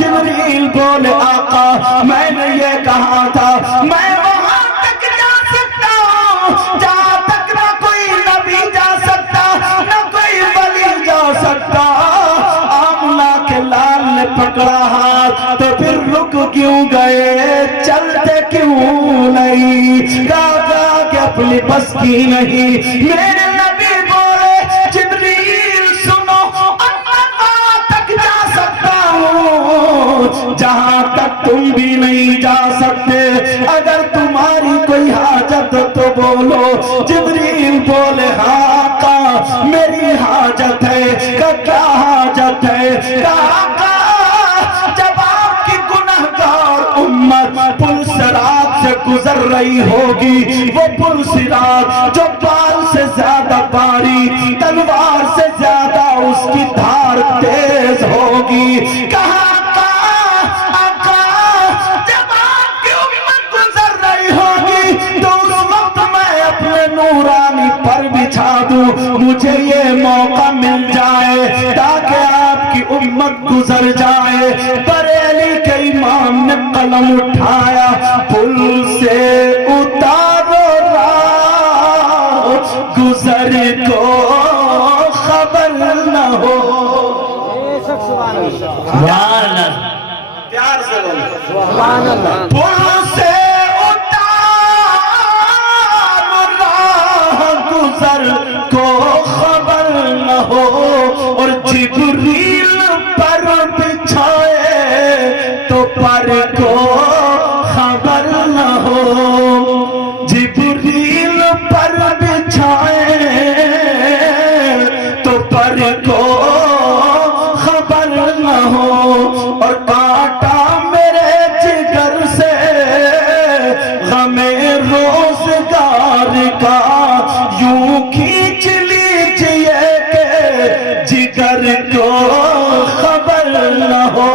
کہا تھا میں وہاں تک جا سکتا ہوں جہاں تک نہ کوئی نبی جا سکتا نہ کوئی ولی جا سکتا. آمنہ کے لال نے پکڑا ہاتھ تو پھر رک کیوں گئے چلتے کیوں نہیں؟ کہا کہ اپنی بس کی نہیں. میرے نبی بولے جبریل سنو وہاں تک جا سکتا ہوں جہاں تک تم بھی نہیں جا سکتے. اگر تمہاری کوئی حاجت ہو تو بولو. جبریل بولے ہاں آقا میری حاجت ہے. کیا حاجت ہے؟ آقا جب آپ کی گنہگار امت پل صراط سے گزر رہی ہوگی وہ پل صراط جو بال سے زیادہ باری تلوار سے زیادہ اس کی دھار تیز ہوگی. کہا آقا جب آپ کی امت گزر رہی ہوگی تو اس وقت میں اپنے نورانی پر بچھا دوں. مجھے یہ موقع مل جائے تاکہ آپ کی امت گزر جائے. بریلی کے امام نے قلم اٹھایا پل سے اتارو راہ گزر کو خبر نہ ہو. سبحان اللہ. پیار سے بولو سبحان اللہ. پل سے اتارو راہ گزر کو خبر نہ ہو. اور جبریل پر بچھائے تو پر کو خبر نہ ہو. جبریل پر بچھائے تو پر کو خبر نہ ہو. اور کانٹا میرے جگر سے غم روزگار کا یوں کھینچ لیجئے کہ جگر کو خبر نہ ہو.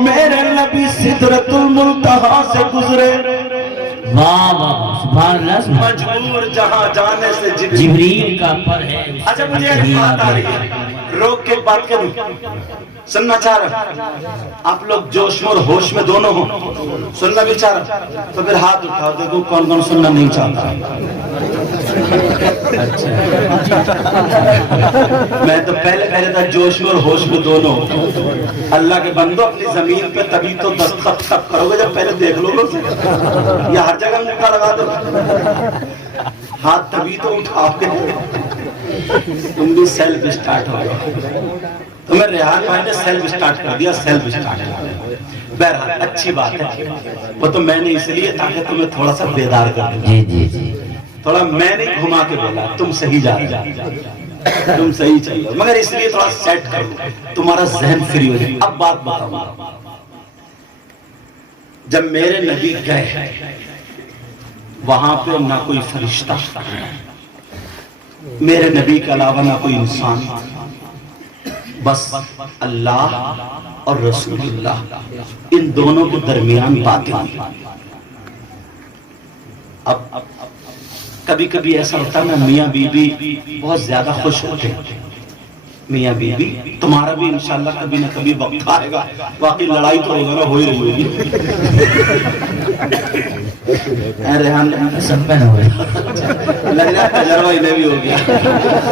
میرے نبی سدرۃ المنتہا سے گزرے. واہ واہ سبحان اللہ. سبحان اللہ. مجبور جہاں جانے سے جبریل کا پر ہے. اچھا مجھے ایک بات آ رہی ہے روک کے بات کروں سننا چاہ رہا. آپ لوگ جوش میں اور ہوش میں دونوں ہوں. سننا بھی چاہ رہا تو پھر ہاتھ اٹھاؤ دیکھو کون کون سننا نہیں چاہتا. میں تو پہلے تھا جوش میں اور ہوش میں دونوں. اللہ کے بندو اپنی زمین پہ تبھی تو دستخط تب کرو گے جب پہلے دیکھ لو گے. یا ہر جگہ مکہ لگا دو ہاتھ تبھی تو اٹھاؤ گے. تم بھی سیلف اسٹارٹ ہو گئے. تمہیں ریحان بھائی نے سیلف اسٹارٹ کر دیا. سیلف اسٹارٹ بہرحال اچھی بات ہے. وہ تو میں نے اس لیے تاکہ تمہیں تھوڑا سا بیدار کر دوں. جی جی جی. تھوڑا میں نے گھما کے بولا تم صحیح جا رہے تم صحیح چاہیے مگر اس لیے تھوڑا سیٹ کر دوں تمہارا ذہن فری ہو جائے. اب بات بتاؤں. جب میرے نبی گئے وہاں پہ نہ کوئی فرشتہ میرے نبی کے علاوہ نہ کوئی انسان بس اللہ اور رسول اللہ ان دونوں کے درمیان باتیں. اب کبھی کبھی ایسا ہوتا ہے نا میاں بیوی بہت زیادہ خوش ہوتے ہیں. میاں بیوی تمہارا بھی انشاءاللہ کبھی نہ کبھی وقت آئے گا واقعی لڑائی تو ہوگا نا ہو ہی رہی ہوگی. ریحان سب پہ نہ ہو رہا. لگ رہا ہے تجربہ انہیں بھی ہو گیا.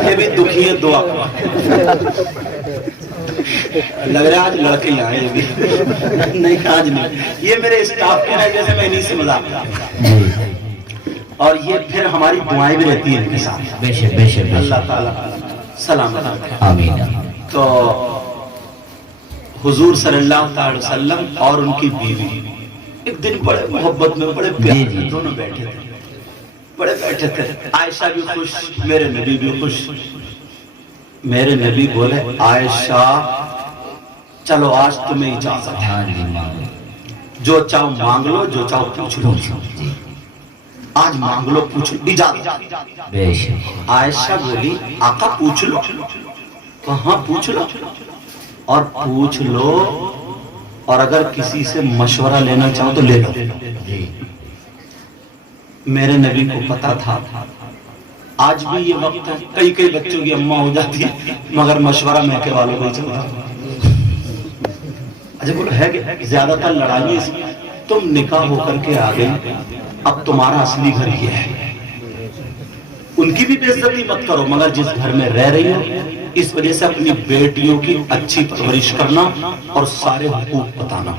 یہ بھی دکھی ہے دعا کو. لگ رہا ہے آج لڑکے ہی آئے بھی نہیں آج نہیں. یہ میرے اسٹاف کے جیسے میں انہیں سے مذاق کرتا اور یہ پھر ہماری دعائیں بھی رہتی ہیں ان کے ساتھ. بے شک بے شک. اللہ تعالیٰ سلامت رکھے. آمین. تو حضور صلی اللہ علیہ وسلم اور ان کی بیوی ایک دن بڑے محبت میں بڑے پیار میں دونوں بیٹھے تھے. عائشہ بھی خوش میرے نبی بھی خوش. میرے نبی بولے عائشہ چلو آج تمہیں اجازت ہے جو چاہو مانگ لو جو چاہو پوچھ لو. آج مانگ لو پوچھ لو اجازت. بے شک. عائشہ بولی آقا پوچھ لو. کہاں پوچھ لو اور پوچھ لو اور اگر کسی سے مشورہ لینا چاہو تو لے لو. میرے نبی کو پتا تھا آج بھی یہ وقت ہے کئی بچوں کی اماں ہو جاتی ہے مگر مشورہ میکے والوں کو ہی چلتا. اچھا بولو ہے کہ زیادہ تر لڑائی تم نکاح ہو کر کے آ گئی، اب تمہارا اصلی گھر یہ ہے، ان کی بھی بے عزتی مت کرو، مگر جس گھر میں رہ رہی ہو اس وجہ سے اپنی بیٹیوں کی اچھی پرورش کرنا اور سارے حقوق بتانا۔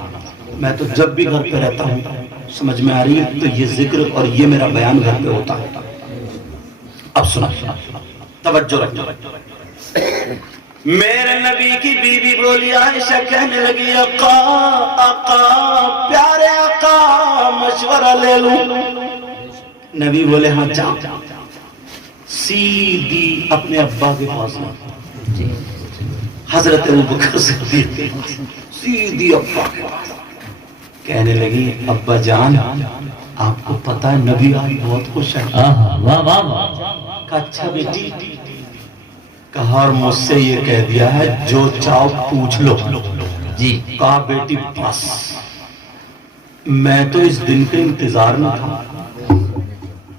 میں تو جب بھی گھر پہ رہتا ہوں، سمجھ میں آ رہی ہے، تو یہ ذکر اور یہ میرا بیان گھر پہ ہوتا ہے۔ اب سنا، توجہ رکھنا۔ میرے نبی کی بیوی بولی، عائشہ کہنے لگی، آقا آقا پیارے آقا مشورہ لے لوں؟ نبی بولے ہاں جا، سیدھی اپنے ابا کے پاس گئی، حضرت ابوبکر صدیق کے پاس، سیدھی ابا کے پاس کہنے لگی، ابا جان آپ کو پتا ہے نبی آج بہت خوش ہے۔ واہ واہ واہ، کہا اچھا بیٹی، کہا اور مجھ سے یہ کہہ دیا ہے جو چاہو پوچھ لو جی۔ کہا بیٹی بس میں تو اس دن کے انتظار میں تھا۔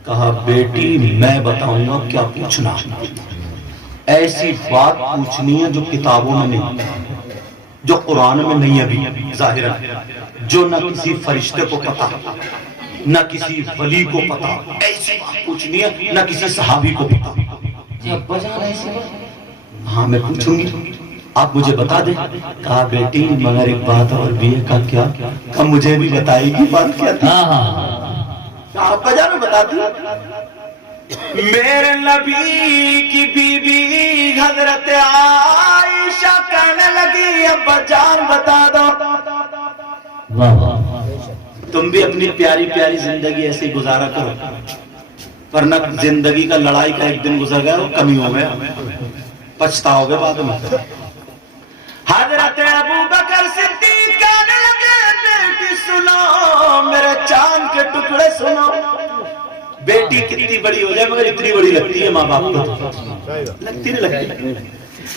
کہا بیٹی میں بتاؤں گا کیا پوچھنا، ایسی بات پوچھنی ہے جو کتابوں میں نہیں، جو قرآن میں نہیں، ابھی ظاہراً جو نہ کسی فرشتے کو پتا نہ کسی ولی کو پتا، ایسی بات پوچھنی ہے نہ کسی صحابی کو پتا۔ ابا جان ایسی بات؟ ہاں میں پوچھوں گی، آپ مجھے بتا دیں۔ کہا بیٹی مگر ایک بات اور بھی ہے۔ کہا کیا؟ کہا مجھے بھی بتائی گی بات کیا تھی؟ کہا ابا جان بتا دیں۔ میرے نبی کی بی بی حضرت عائشہ کہنے لگی، ابا جان بتا دو، تم بھی اپنی پیاری پیاری زندگی ایسے ہی گزارا کرو، ورنہ زندگی کا لڑائی کا ایک دن گزر گیا وہ کمی ہو گیا، پچھتاؤ گے بعد میں۔ حضرت ابوبکر صدیق کہنے لگے، بیٹی سنو میرے چاند کے ٹکڑے سنو۔ بیٹی کتنی بڑی ہو جائے مگر اتنی بڑی لگتی ہے ماں باپ کو، لگتی نہیں لگتی؟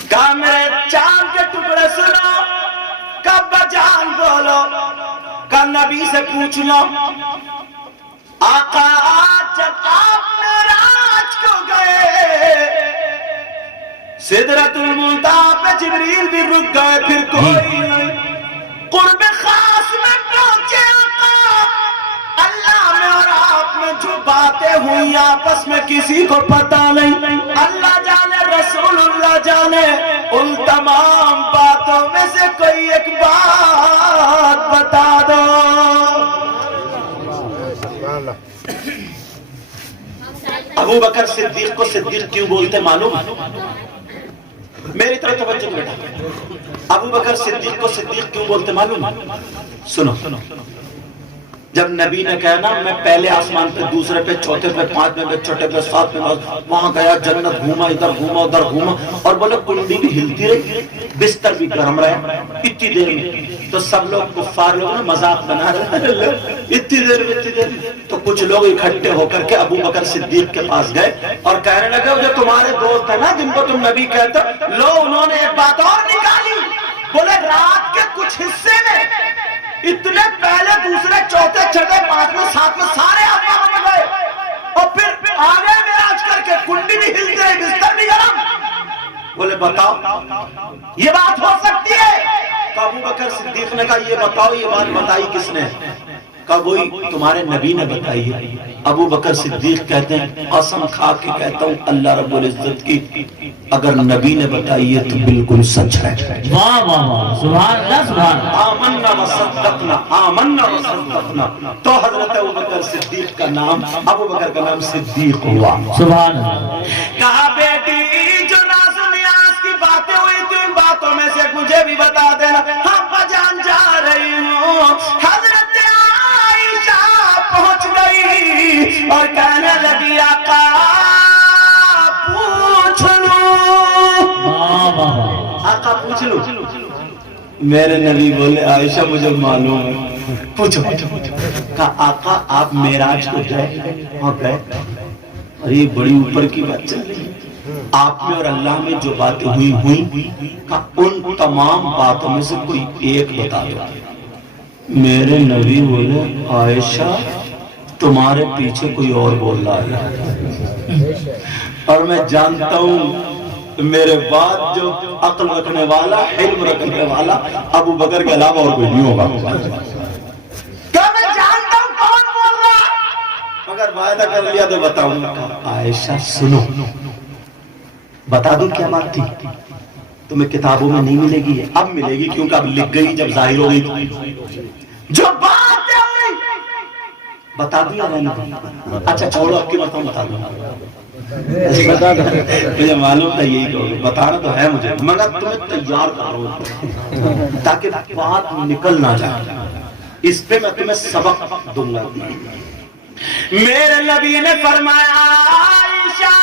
کہا میرے چاند کے ٹکڑے سنو۔ کب جان بولو؟ کہا نبی سے پوچھ لو۔ آقا جب آپ معراج کو گئے، سدرۃ المنتہا پہ جبریل بھی رک گئے، پھر کوئی نہیں، قرب خاص میں پہنچے آقا، اللہ میں اور آپ میں جو باتیں ہوئی آپس میں کسی کو پتا نہیں، اللہ جانے رسول اللہ جانے، ان تمام باتوں میں سے کوئی ایک بات بتا دو۔ ابو بکر صدیق کو صدیق کیوں بولتے معلوم؟ میری طرف توجہ بیٹا، ابو بکر صدیق کو صدیق کیوں بولتے معلوم؟ سنو، جب نبی نے کہا نا میں پہلے آسمان پہ، دوسرے پہ، چوتھے پہ، پانچویں پہ، چھٹے پہ، ساتویں پہ، وہاں گیا، جنت گھوما، ادھر گھوما ادھر گھوما، اور بولے کنڈی بھی ہلتی رہی، بستر بھی گرم رہے اتنی دیر میں، تو سب لوگ کفار لوگ نا مذاق بنا رہے، اتنی دیر میں، تو کچھ لوگ اکٹھے ہو کر کے ابو بکر صدیق کے پاس گئے اور کہنے لگے جو تمہارے دوست ہیں نا جن کو تم نبی کہتے ہو، لو انہوں نے ایک بات اور نکالی، بولے رات کے کچھ حصے میں اتنے پہلے، دوسرے، چوتھے، چھٹے، پانچویں، ساتویں سارے آسمان میں گئے اور پھر آگے معراج کر کے کنڈی بھی ہلتی رہی، بستر بھی گرم۔ بولے بتاؤ یہ بات ہو سکتی ہے؟ تو ابو بکر صدیق نے کہا یہ بتاؤ یہ بات بتائی کس نے؟ کہا وہی تمہارے نبی نے بتائی ہے۔ ابو بکر صدیق کہتے ہیں قسم کھا کے کہتا ہوں اللہ رب العزت کی، اگر نبی نے بتائی ہے تو بالکل سچ ہے۔ واہ واہ واہ، سبحان اللہ سبحان اللہ۔ آمنا وصدقنا، آمنا وصدقنا، تو حضرت ابو بکر صدیق کا نام، ابو بکر کا نام صدیق ہوا۔ سبحان اللہ۔ کہا بیٹی جو ناز و نیاز کی باتیں ہوئی تو ان باتوں میں سے مجھے بھی بتا دینا۔ ہاں بجان جا رہی ہوں۔ حضرت عائشہ پہنچ گئی اور کہنے لگی آقا پوچھ لوں، آقا پوچھ لوں؟ میرے نبی بولے عائشہ مجھے معلوم ہے، پوچھو۔ کہا آقا آپ معراج کو گئے؟ ہاں گئے۔ اور یہ بڑی اوپر کی بات چل رہی ہے، آپ میں اور اللہ میں جو باتیں ہوئی کہا ان تمام باتوں میں سے کوئی ایک بتا دو۔ میرے نبی بولے عائشہ تمہارے پیچھے کوئی اور بول رہا ہے، اور میں جانتا ہوں میرے بعد جو عقل رکھنے والا، علم رکھنے والا ابو بکر کے علاوہ اور کوئی نہیں ہوگا۔ کہا میں جانتا ہوں کون بول رہا، مگر وعدہ کر لیا تو بتاؤں گا۔ عائشہ سنو، بتا دوں کیا بات تھی؟ تمہیں کتابوں میں نہیں ملے گی، اب ملے گی، کیونکہ اب لکھ گئی جب ظاہر ہو گئی۔ جو بات ہوئی بتا دیا میں نے، اچھا چھوڑو اب کی بتاؤں، بتا دوں، مجھے معلوم تھا یہی کہو گے، بتانا تو ہے مجھے، مگر تمہیں تیار کرو تاکہ بات نکل نہ جائے، اس پہ میں تمہیں سبق دوں گا۔ میرے نبی نے فرمایا عائشہ،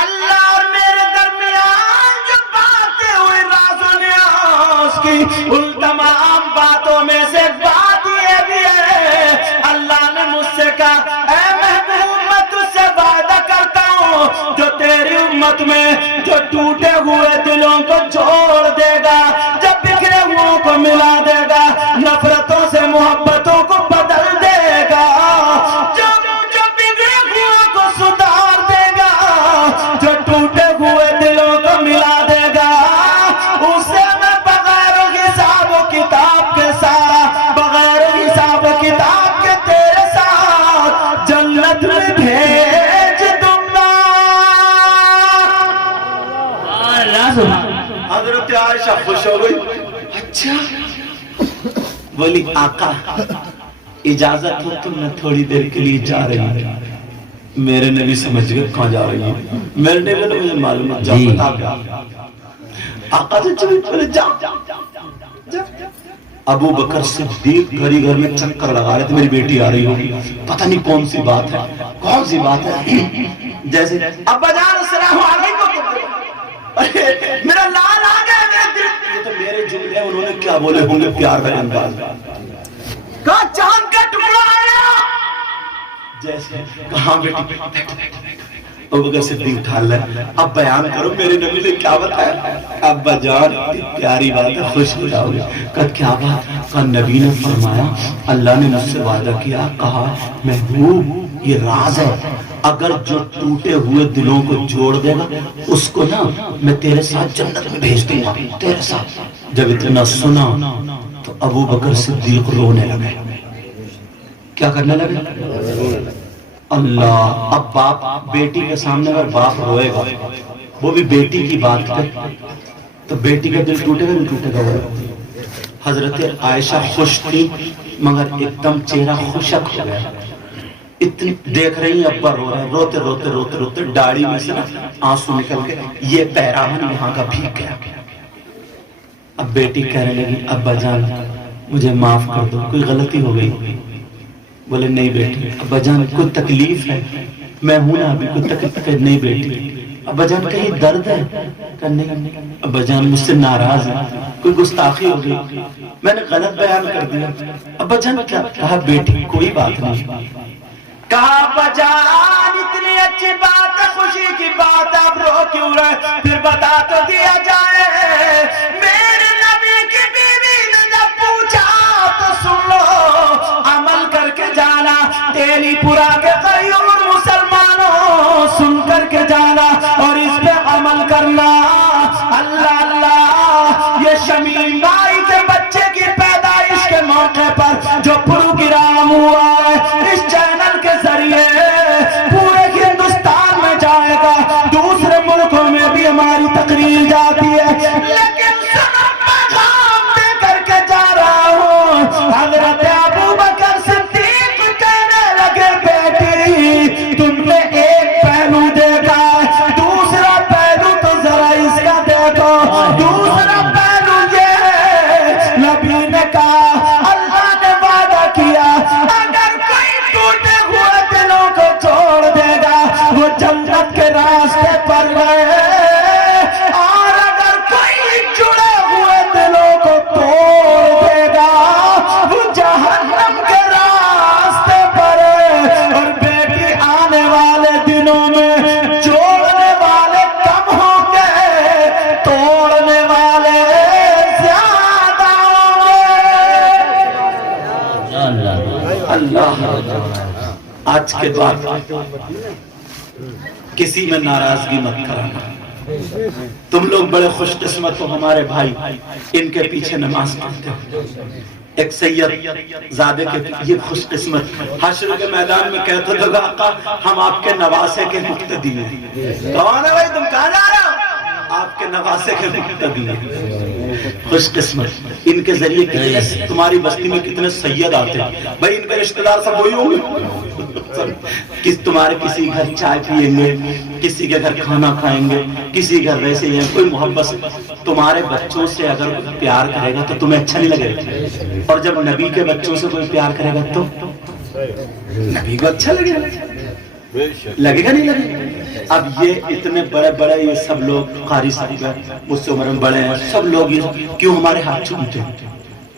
اللہ اور میرے درمیان جو باتیں ہوئی راز و نیاز کی، ان تمام باتوں میں سے بات یہ بھی ہے، اللہ نے مجھ سے کہا اے محبوب میں تجھ سے وعدہ کرتا ہوں جو تیری امت میں جو ٹوٹے ہوئے دلوں کو جوڑ دے گا، جب بکھرے ہوں کو ملا دے گا، نفرتوں سے محبتوں کو بدل دے گا، جو بگڑے ہوئے کو سدھار دے گا، جو ٹوٹے ہوئے دلوں کو ملا دے گا، اسے میں بغیر حساب و کتاب کے ساتھ، بغیر حساب و کتاب کے تیرے ساتھ جنت میں بھیج دوں گا۔ اللہ سبحان۔ حضرت عائشہ خوش ہو گئی، اچھا بولی آقا اجازت ہو تو میں تھوڑی دیر کے لیے جا رہی ہوں۔ میرے نبی سمجھ گئے کہاں جا رہی ہوں، میرے نبی نے مجھے معلوم ہے جا بتا گیا، آقا سے چلے جا۔ ابو بکر صدیق گھر ہی گھر میں چکر لگا رہے تھے، میری بیٹی آ رہی ہوگی، پتہ نہیں کون سی بات ہے، کون سی بات ہے، جیسے ابا جان السلام علیکم، میرا لال آ گیا، یہ تو میرے جملے ہیں، انہوں نے کیا بولے ہوں گے پیار کا انداز، کہاں چاند کا ٹکڑا آیا، جیسے کہاں بیٹی، ابو بکر صدیق اٹھا لے، اب بیان کرو میرے نبی نے کیا بتایا، ابا جان پیاری بات ہے، خوش ہو جاؤ گے، کہا کیا بات، کہا نبی نے فرمایا اللہ نے مجھ سے وعدہ کیا، کہا محبوب یہ راز ہے، اگر جو ٹوٹے ہوئے دلوں کو جوڑ دے گا اس کو نا میں تیرے ساتھ جنت میں بھیج دوں گا، تیرے ساتھ۔ جب اتنا سنا تو ابو بکر صدیق رونے لگے، کیا کرنے لگے، اللہ، اب باپ بیٹی کے سامنے اگر باپ روئے گا، وہ بھی بیٹی کی بات کر، تو بیٹی کا دل ٹوٹے گا نہیں ٹوٹے گا۔ حضرت عائشہ خوش تھی مگر ایک دم چہرہ خشک ہو گیا، اتنی دیکھ رہی ہیں ابا رو رہے ہیں، روتے روتے روتے روتے داڑھی میں سے آنسو نکل کے یہ پیراہن یہاں کا بھیگ گیا۔ اب بیٹی کہنے لگی ابا جان مجھے معاف کر دو، کوئی غلطی ہو گئی، بولے نہیں بیٹی، ابا جان کوئی تکلیف ہے، میں ہوں نا ابھی، کوئی تکلیف ہے نہیں بیٹی، ابا جان کہیں درد ہے، کہ نہیں ابا جان مجھ سے ناراض ہے، کوئی گستاخی ہو گئی، میں نے غلط بیان کر دیا، ابا جان کیا، کہا بیٹی کوئی بات نہیں، کہا ابا جان اتنی اچھی بات ہے، خوشی کی بات ہے، اب رو کیوں رہے، پھر بتا تو دیا جائے، میرے نبی کی بیوی نے جب پوچھا تو سن لو، عمل کر کے جانا، تیری پورا کے قیوم مسلمانوں سن کر کے جانا اور اس پہ عمل کرنا۔ اللہ اللہ، یہ شمیل مائی کے بچے کی پیدائش کے موقع پر جو پروگرام ہوا ہے اس چینل کے ذریعے پورے ہندوستان میں جائے گا، دوسرے ملکوں میں بھی ہماری تقریر جاتی ہے، لیکن سنو پیغام دے کر کے جا رہا ہوں۔ حضرت ابو بکر صدیق کہنے لگے بیٹی تم نے ایک پہلو دیکھا، دوسرا پہلو تو ذرا اس کا دیکھو، دوسرا پہلو یہ نبی نے کہا اللہ نے وعدہ کیا اگر کوئی ٹوٹے ہوئے دلوں کو چھوڑ دے گا وہ جنت کے راستے پر گئے، اور اگر کوئی جڑے ہوئے دلوں کو توڑ دے گا وہ جہنم کے راستے پر ہے۔ اور بیٹی آنے والے دنوں میں جوڑنے والے کم ہوں گے، توڑنے والے زیادہ ہوں گے۔ اللہ آج کے بعد کسی میں ناراضگی مت کرانا، تم لوگ بڑے خوش قسمت ہو، ہمارے بھائی ان کے پیچھے نماز پڑھتے ہو، ایک سید زادے کے یہ خوش قسمت حشر کے میدان میں کہتے تھے آقا ہم آپ کے نواسے کے مقتدی ہیں. کون ہے بھائی تم کہاں جا رہے ہو؟ آپ کے نواسے کے مقتدی ہیں. خوش قسمت. ان کے ذریعے کتنے تمہاری بستی میں کتنے سید آتے ہیں بھائی. ان کے رشتہ دار سب وہی ہوں گے. تمہارے کسی گھر چائے پیئیں گے, کسی کے گھر کھانا کھائیں گے, کسی گھر ویسے ہی کوئی محبت سے. تمہارے بچوں سے اگر کوئی پیار کرے گا تو تمہیں اچھا نہیں لگے گا, اور جب نبی کے بچوں سے کوئی پیار کرے گا تو نبی کو اچھا لگے گا. لگے گا نہیں لگے گا. اب یہ اتنے بڑے بڑے یہ سب لوگ قاری صاحب مجھ سے عمر میں بڑے ہیں, سب لوگ یہ کیوں ہمارے ہاتھ چومتے ہیں؟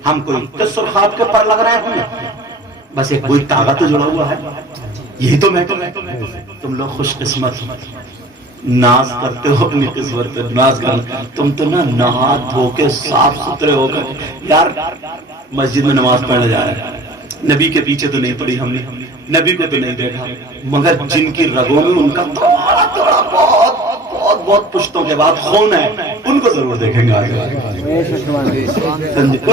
ہم کوئی تو سرخاب کے پر لگ رہے ہیں ہمیں, بس ایک کوئی طاقت تو جڑا ہوا ہے. یہی تو میں تم لوگ خوش قسمت ناز کرتے ہو اپنی قسمت پہ. ناز کرنا تم تو نہا دھو کے صاف ستھرے ہو کر یار مسجد میں نماز پڑھنے جا رہے ہیں. نبی کے پیچھے تو نہیں پڑھی ہم نے, نبی کو تو نہیں دیکھا, مگر جن کی رگوں میں ان کا تھوڑا تھوڑا بہت بہت بہت پشتوں کے بعد خون ہے, ان کو ضرور دیکھیں گے آگے. ان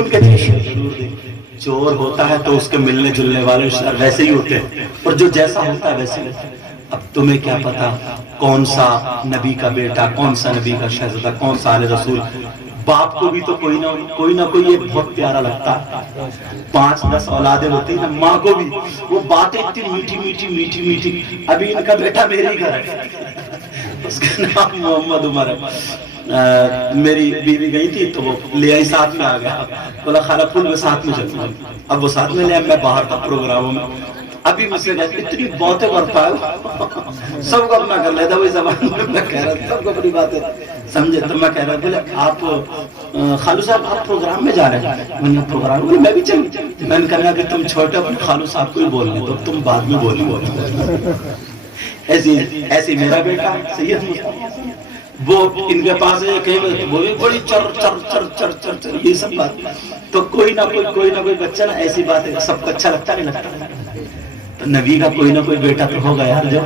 کے ضرور دیکھیں. چور ہوتا ہے تو اس کے ملنے جلنے والے ویسے ہی ہوتے ہیں, اور جو جیسا ہوتا ہے ویسے ہوتا ہے. اب تمہیں کیا پتا کون سا نبی کا بیٹا, کون سا نبی کا شہزادہ, کون سا آل رسول. باپ کو بھی تو کوئی نہ کوئی یہ بہت پیارا لگتا ہے. 5-10 اولادیں ہوتی ہیں نا, ماں کو بھی وہ باتیں اتنی میٹھی میٹھی میٹھی میٹھی. ابھی ان کا بیٹا میرے ہی گھر ہے, اس کا نام محمد عمر ہے. میری بیوی گئی تھی تو وہ لے آئی, ساتھ میں آ گیا, بولا خالہ پھول میں ساتھ میں چلتا ہوں. اب وہ ساتھ میں لے آئے, میں باہر تھا پروگراموں میں. ابھی مجھ سے کہتے اتنی باتیں کرتا ہے, سب کو اپنا کر لیتا وہی زبان میں کہہ رہا, سب کو اپنی باتیں سمجھے. تو میں کہہ رہا بولے آپ خالو صاحب آپ پروگرام میں جا رہے ہیں؟ میں نے پروگرام بولے میں بھی چلوں. میں نے کہا کہ تم چھوٹے اپنے خالو صاحب کو ہی بولنے تو تم بعد میں بولی. ایسی میرا بیٹا سید مصطفیٰ وہ ان کے پاس ہے کہیں وہ بھی بڑی چر چر چر چر چر چر یہ سب بات. تو کوئی نہ کوئی بچہ نا ایسی بات ہے سب کو اچھا لگتا نہیں لگتا. تو نبی کا کوئی نہ کوئی بیٹا تو ہوگا یار. جو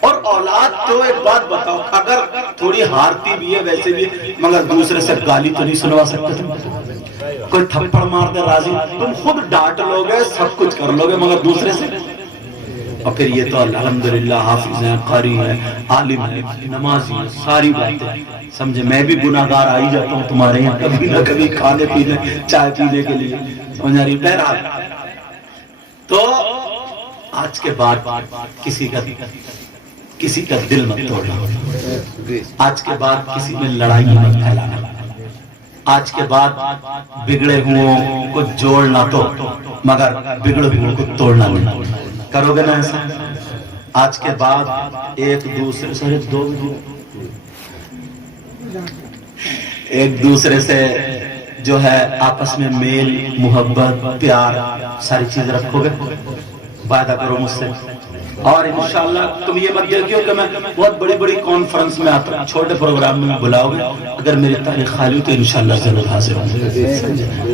اور اولاد تو ایک بات بتاؤ, اگر تھوڑی ہارتی بھی ہے ویسے بھی, مگر دوسرے سے گالی تو نہیں سنوا سکتے تم. کوئی تھپڑ مار دے راضی, تم خود ڈانٹ لو گے سب کچھ کر لو گے, مگر دوسرے سے. اور پھر یہ تو الحمدللہ حافظ ہیں, قاری ہیں, عالم ہیں, نمازی ہیں, ساری باتیں سمجھے. میں بھی گناہگار آ ہی جاتا ہوں تمہارے یہاں کبھی نہ کبھی کھانے پینے چائے پینے کے لیے, سمجھا رہی. بہرحال تو آج کے بعد کسی کا دل مت توڑنا, آج کے بعد کسی میں لڑائی مت پھیلانا, آج کے بعد بگڑے ہوں کو جوڑنا تو مگر بگڑے ہوں کو توڑنا نہیں. کرو گے نا ایسا؟ آج کے بعد ایک دوسرے سے جو ہے آپس میں میل محبت پیار ساری چیز رکھو گے. وعدہ کرو مجھ سے. اور انشاءاللہ تم یہ مت دیکھو کہ میں بہت بڑی بڑی کانفرنس میں آتا ہوں, چھوٹے پروگرام میں بلاؤ گے, اگر میری تاریخ خالی ہو تو انشاءاللہ ضرور حاضر ہوں,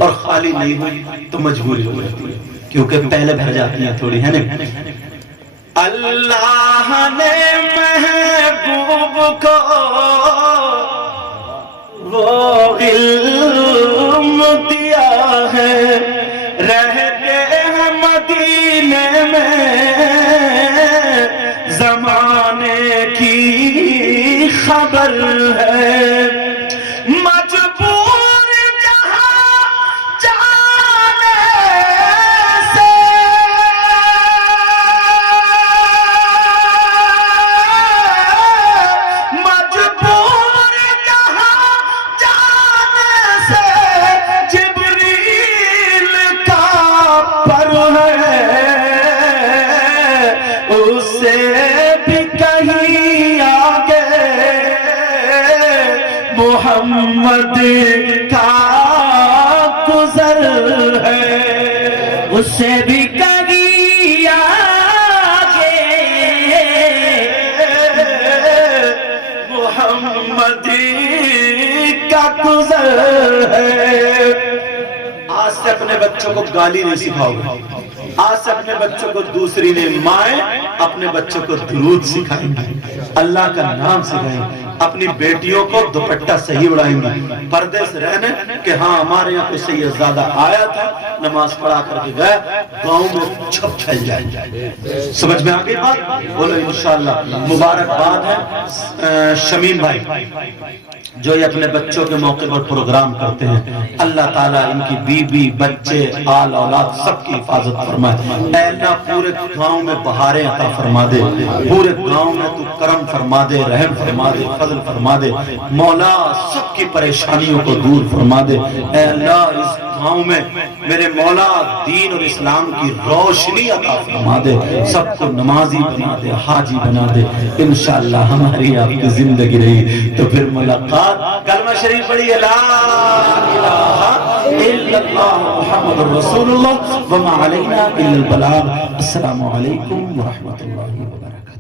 اور خالی نہیں ہوئی تو مجبوری ہو جاتی ہے کیونکہ پہلے بھر جاتی ہیں تھوڑی ہے نا. اللہ نے محبوب کو وہ علم دیا ہے, رہتے ہیں مدینے میں زمانے کی خبر ہے. مجبور جہاں جانے سے مجبور جہاں جانے سے جبریل کا پر ہے, اس سے بھی کہیں آگے محمد کا گزر ہے, اس سے بھی کہیں آگے محمد کا گزر ہے. آج سے اپنے بچوں کو گالی نہیں سکھاؤ گے, آج سے اپنے بچوں کو دوسری نے, مائیں اپنے بچوں کو درود سکھائیں گے, اللہ کا نام سکھائیں گے. اپنی بیٹیوں کو دوپٹہ صحیح اڑائیں گی، پردے سے رہنے کہ ہاں ہمارے یہاں کوئی سید زادہ آیا تھا، نماز پڑھا کر کے گیا، گاؤں میں چھپ پھیل جائے۔ سمجھ میں آگئی بات؟ بولو انشاءاللہ۔ مبارکباد ہے شمیم بھائی جو یہ اپنے بچوں کے موقع پر پروگرام کرتے ہیں، اللہ تعالیٰ ان کی بیوی بچے آل اولاد سب کی حفاظت فرمائے۔ اے اللہ پورے گاؤں میں بہاریں عطا فرما دے، پورے گاؤں میں تو کرم فرما دے، رحم فرما دے، فضل فرما دے، مولا سب کی پریشانیوں کو دور فرما دے۔ اے اللہ اس گاؤں میں میرے مولا دین اور اسلام کی روشنی عطا فرما دے، سب کو نمازی بنا دے، حاجی بنا دے۔ انشاءاللہ ہماری آپ کی زندگی رہی تو پھر ملاقات۔ کلمہ شریف پڑھی لا الہ الا اللہ محمد رسول اللہ وما علینا الا البلاغ۔ السلام علیکم ورحمۃ اللہ وبرکاتہ۔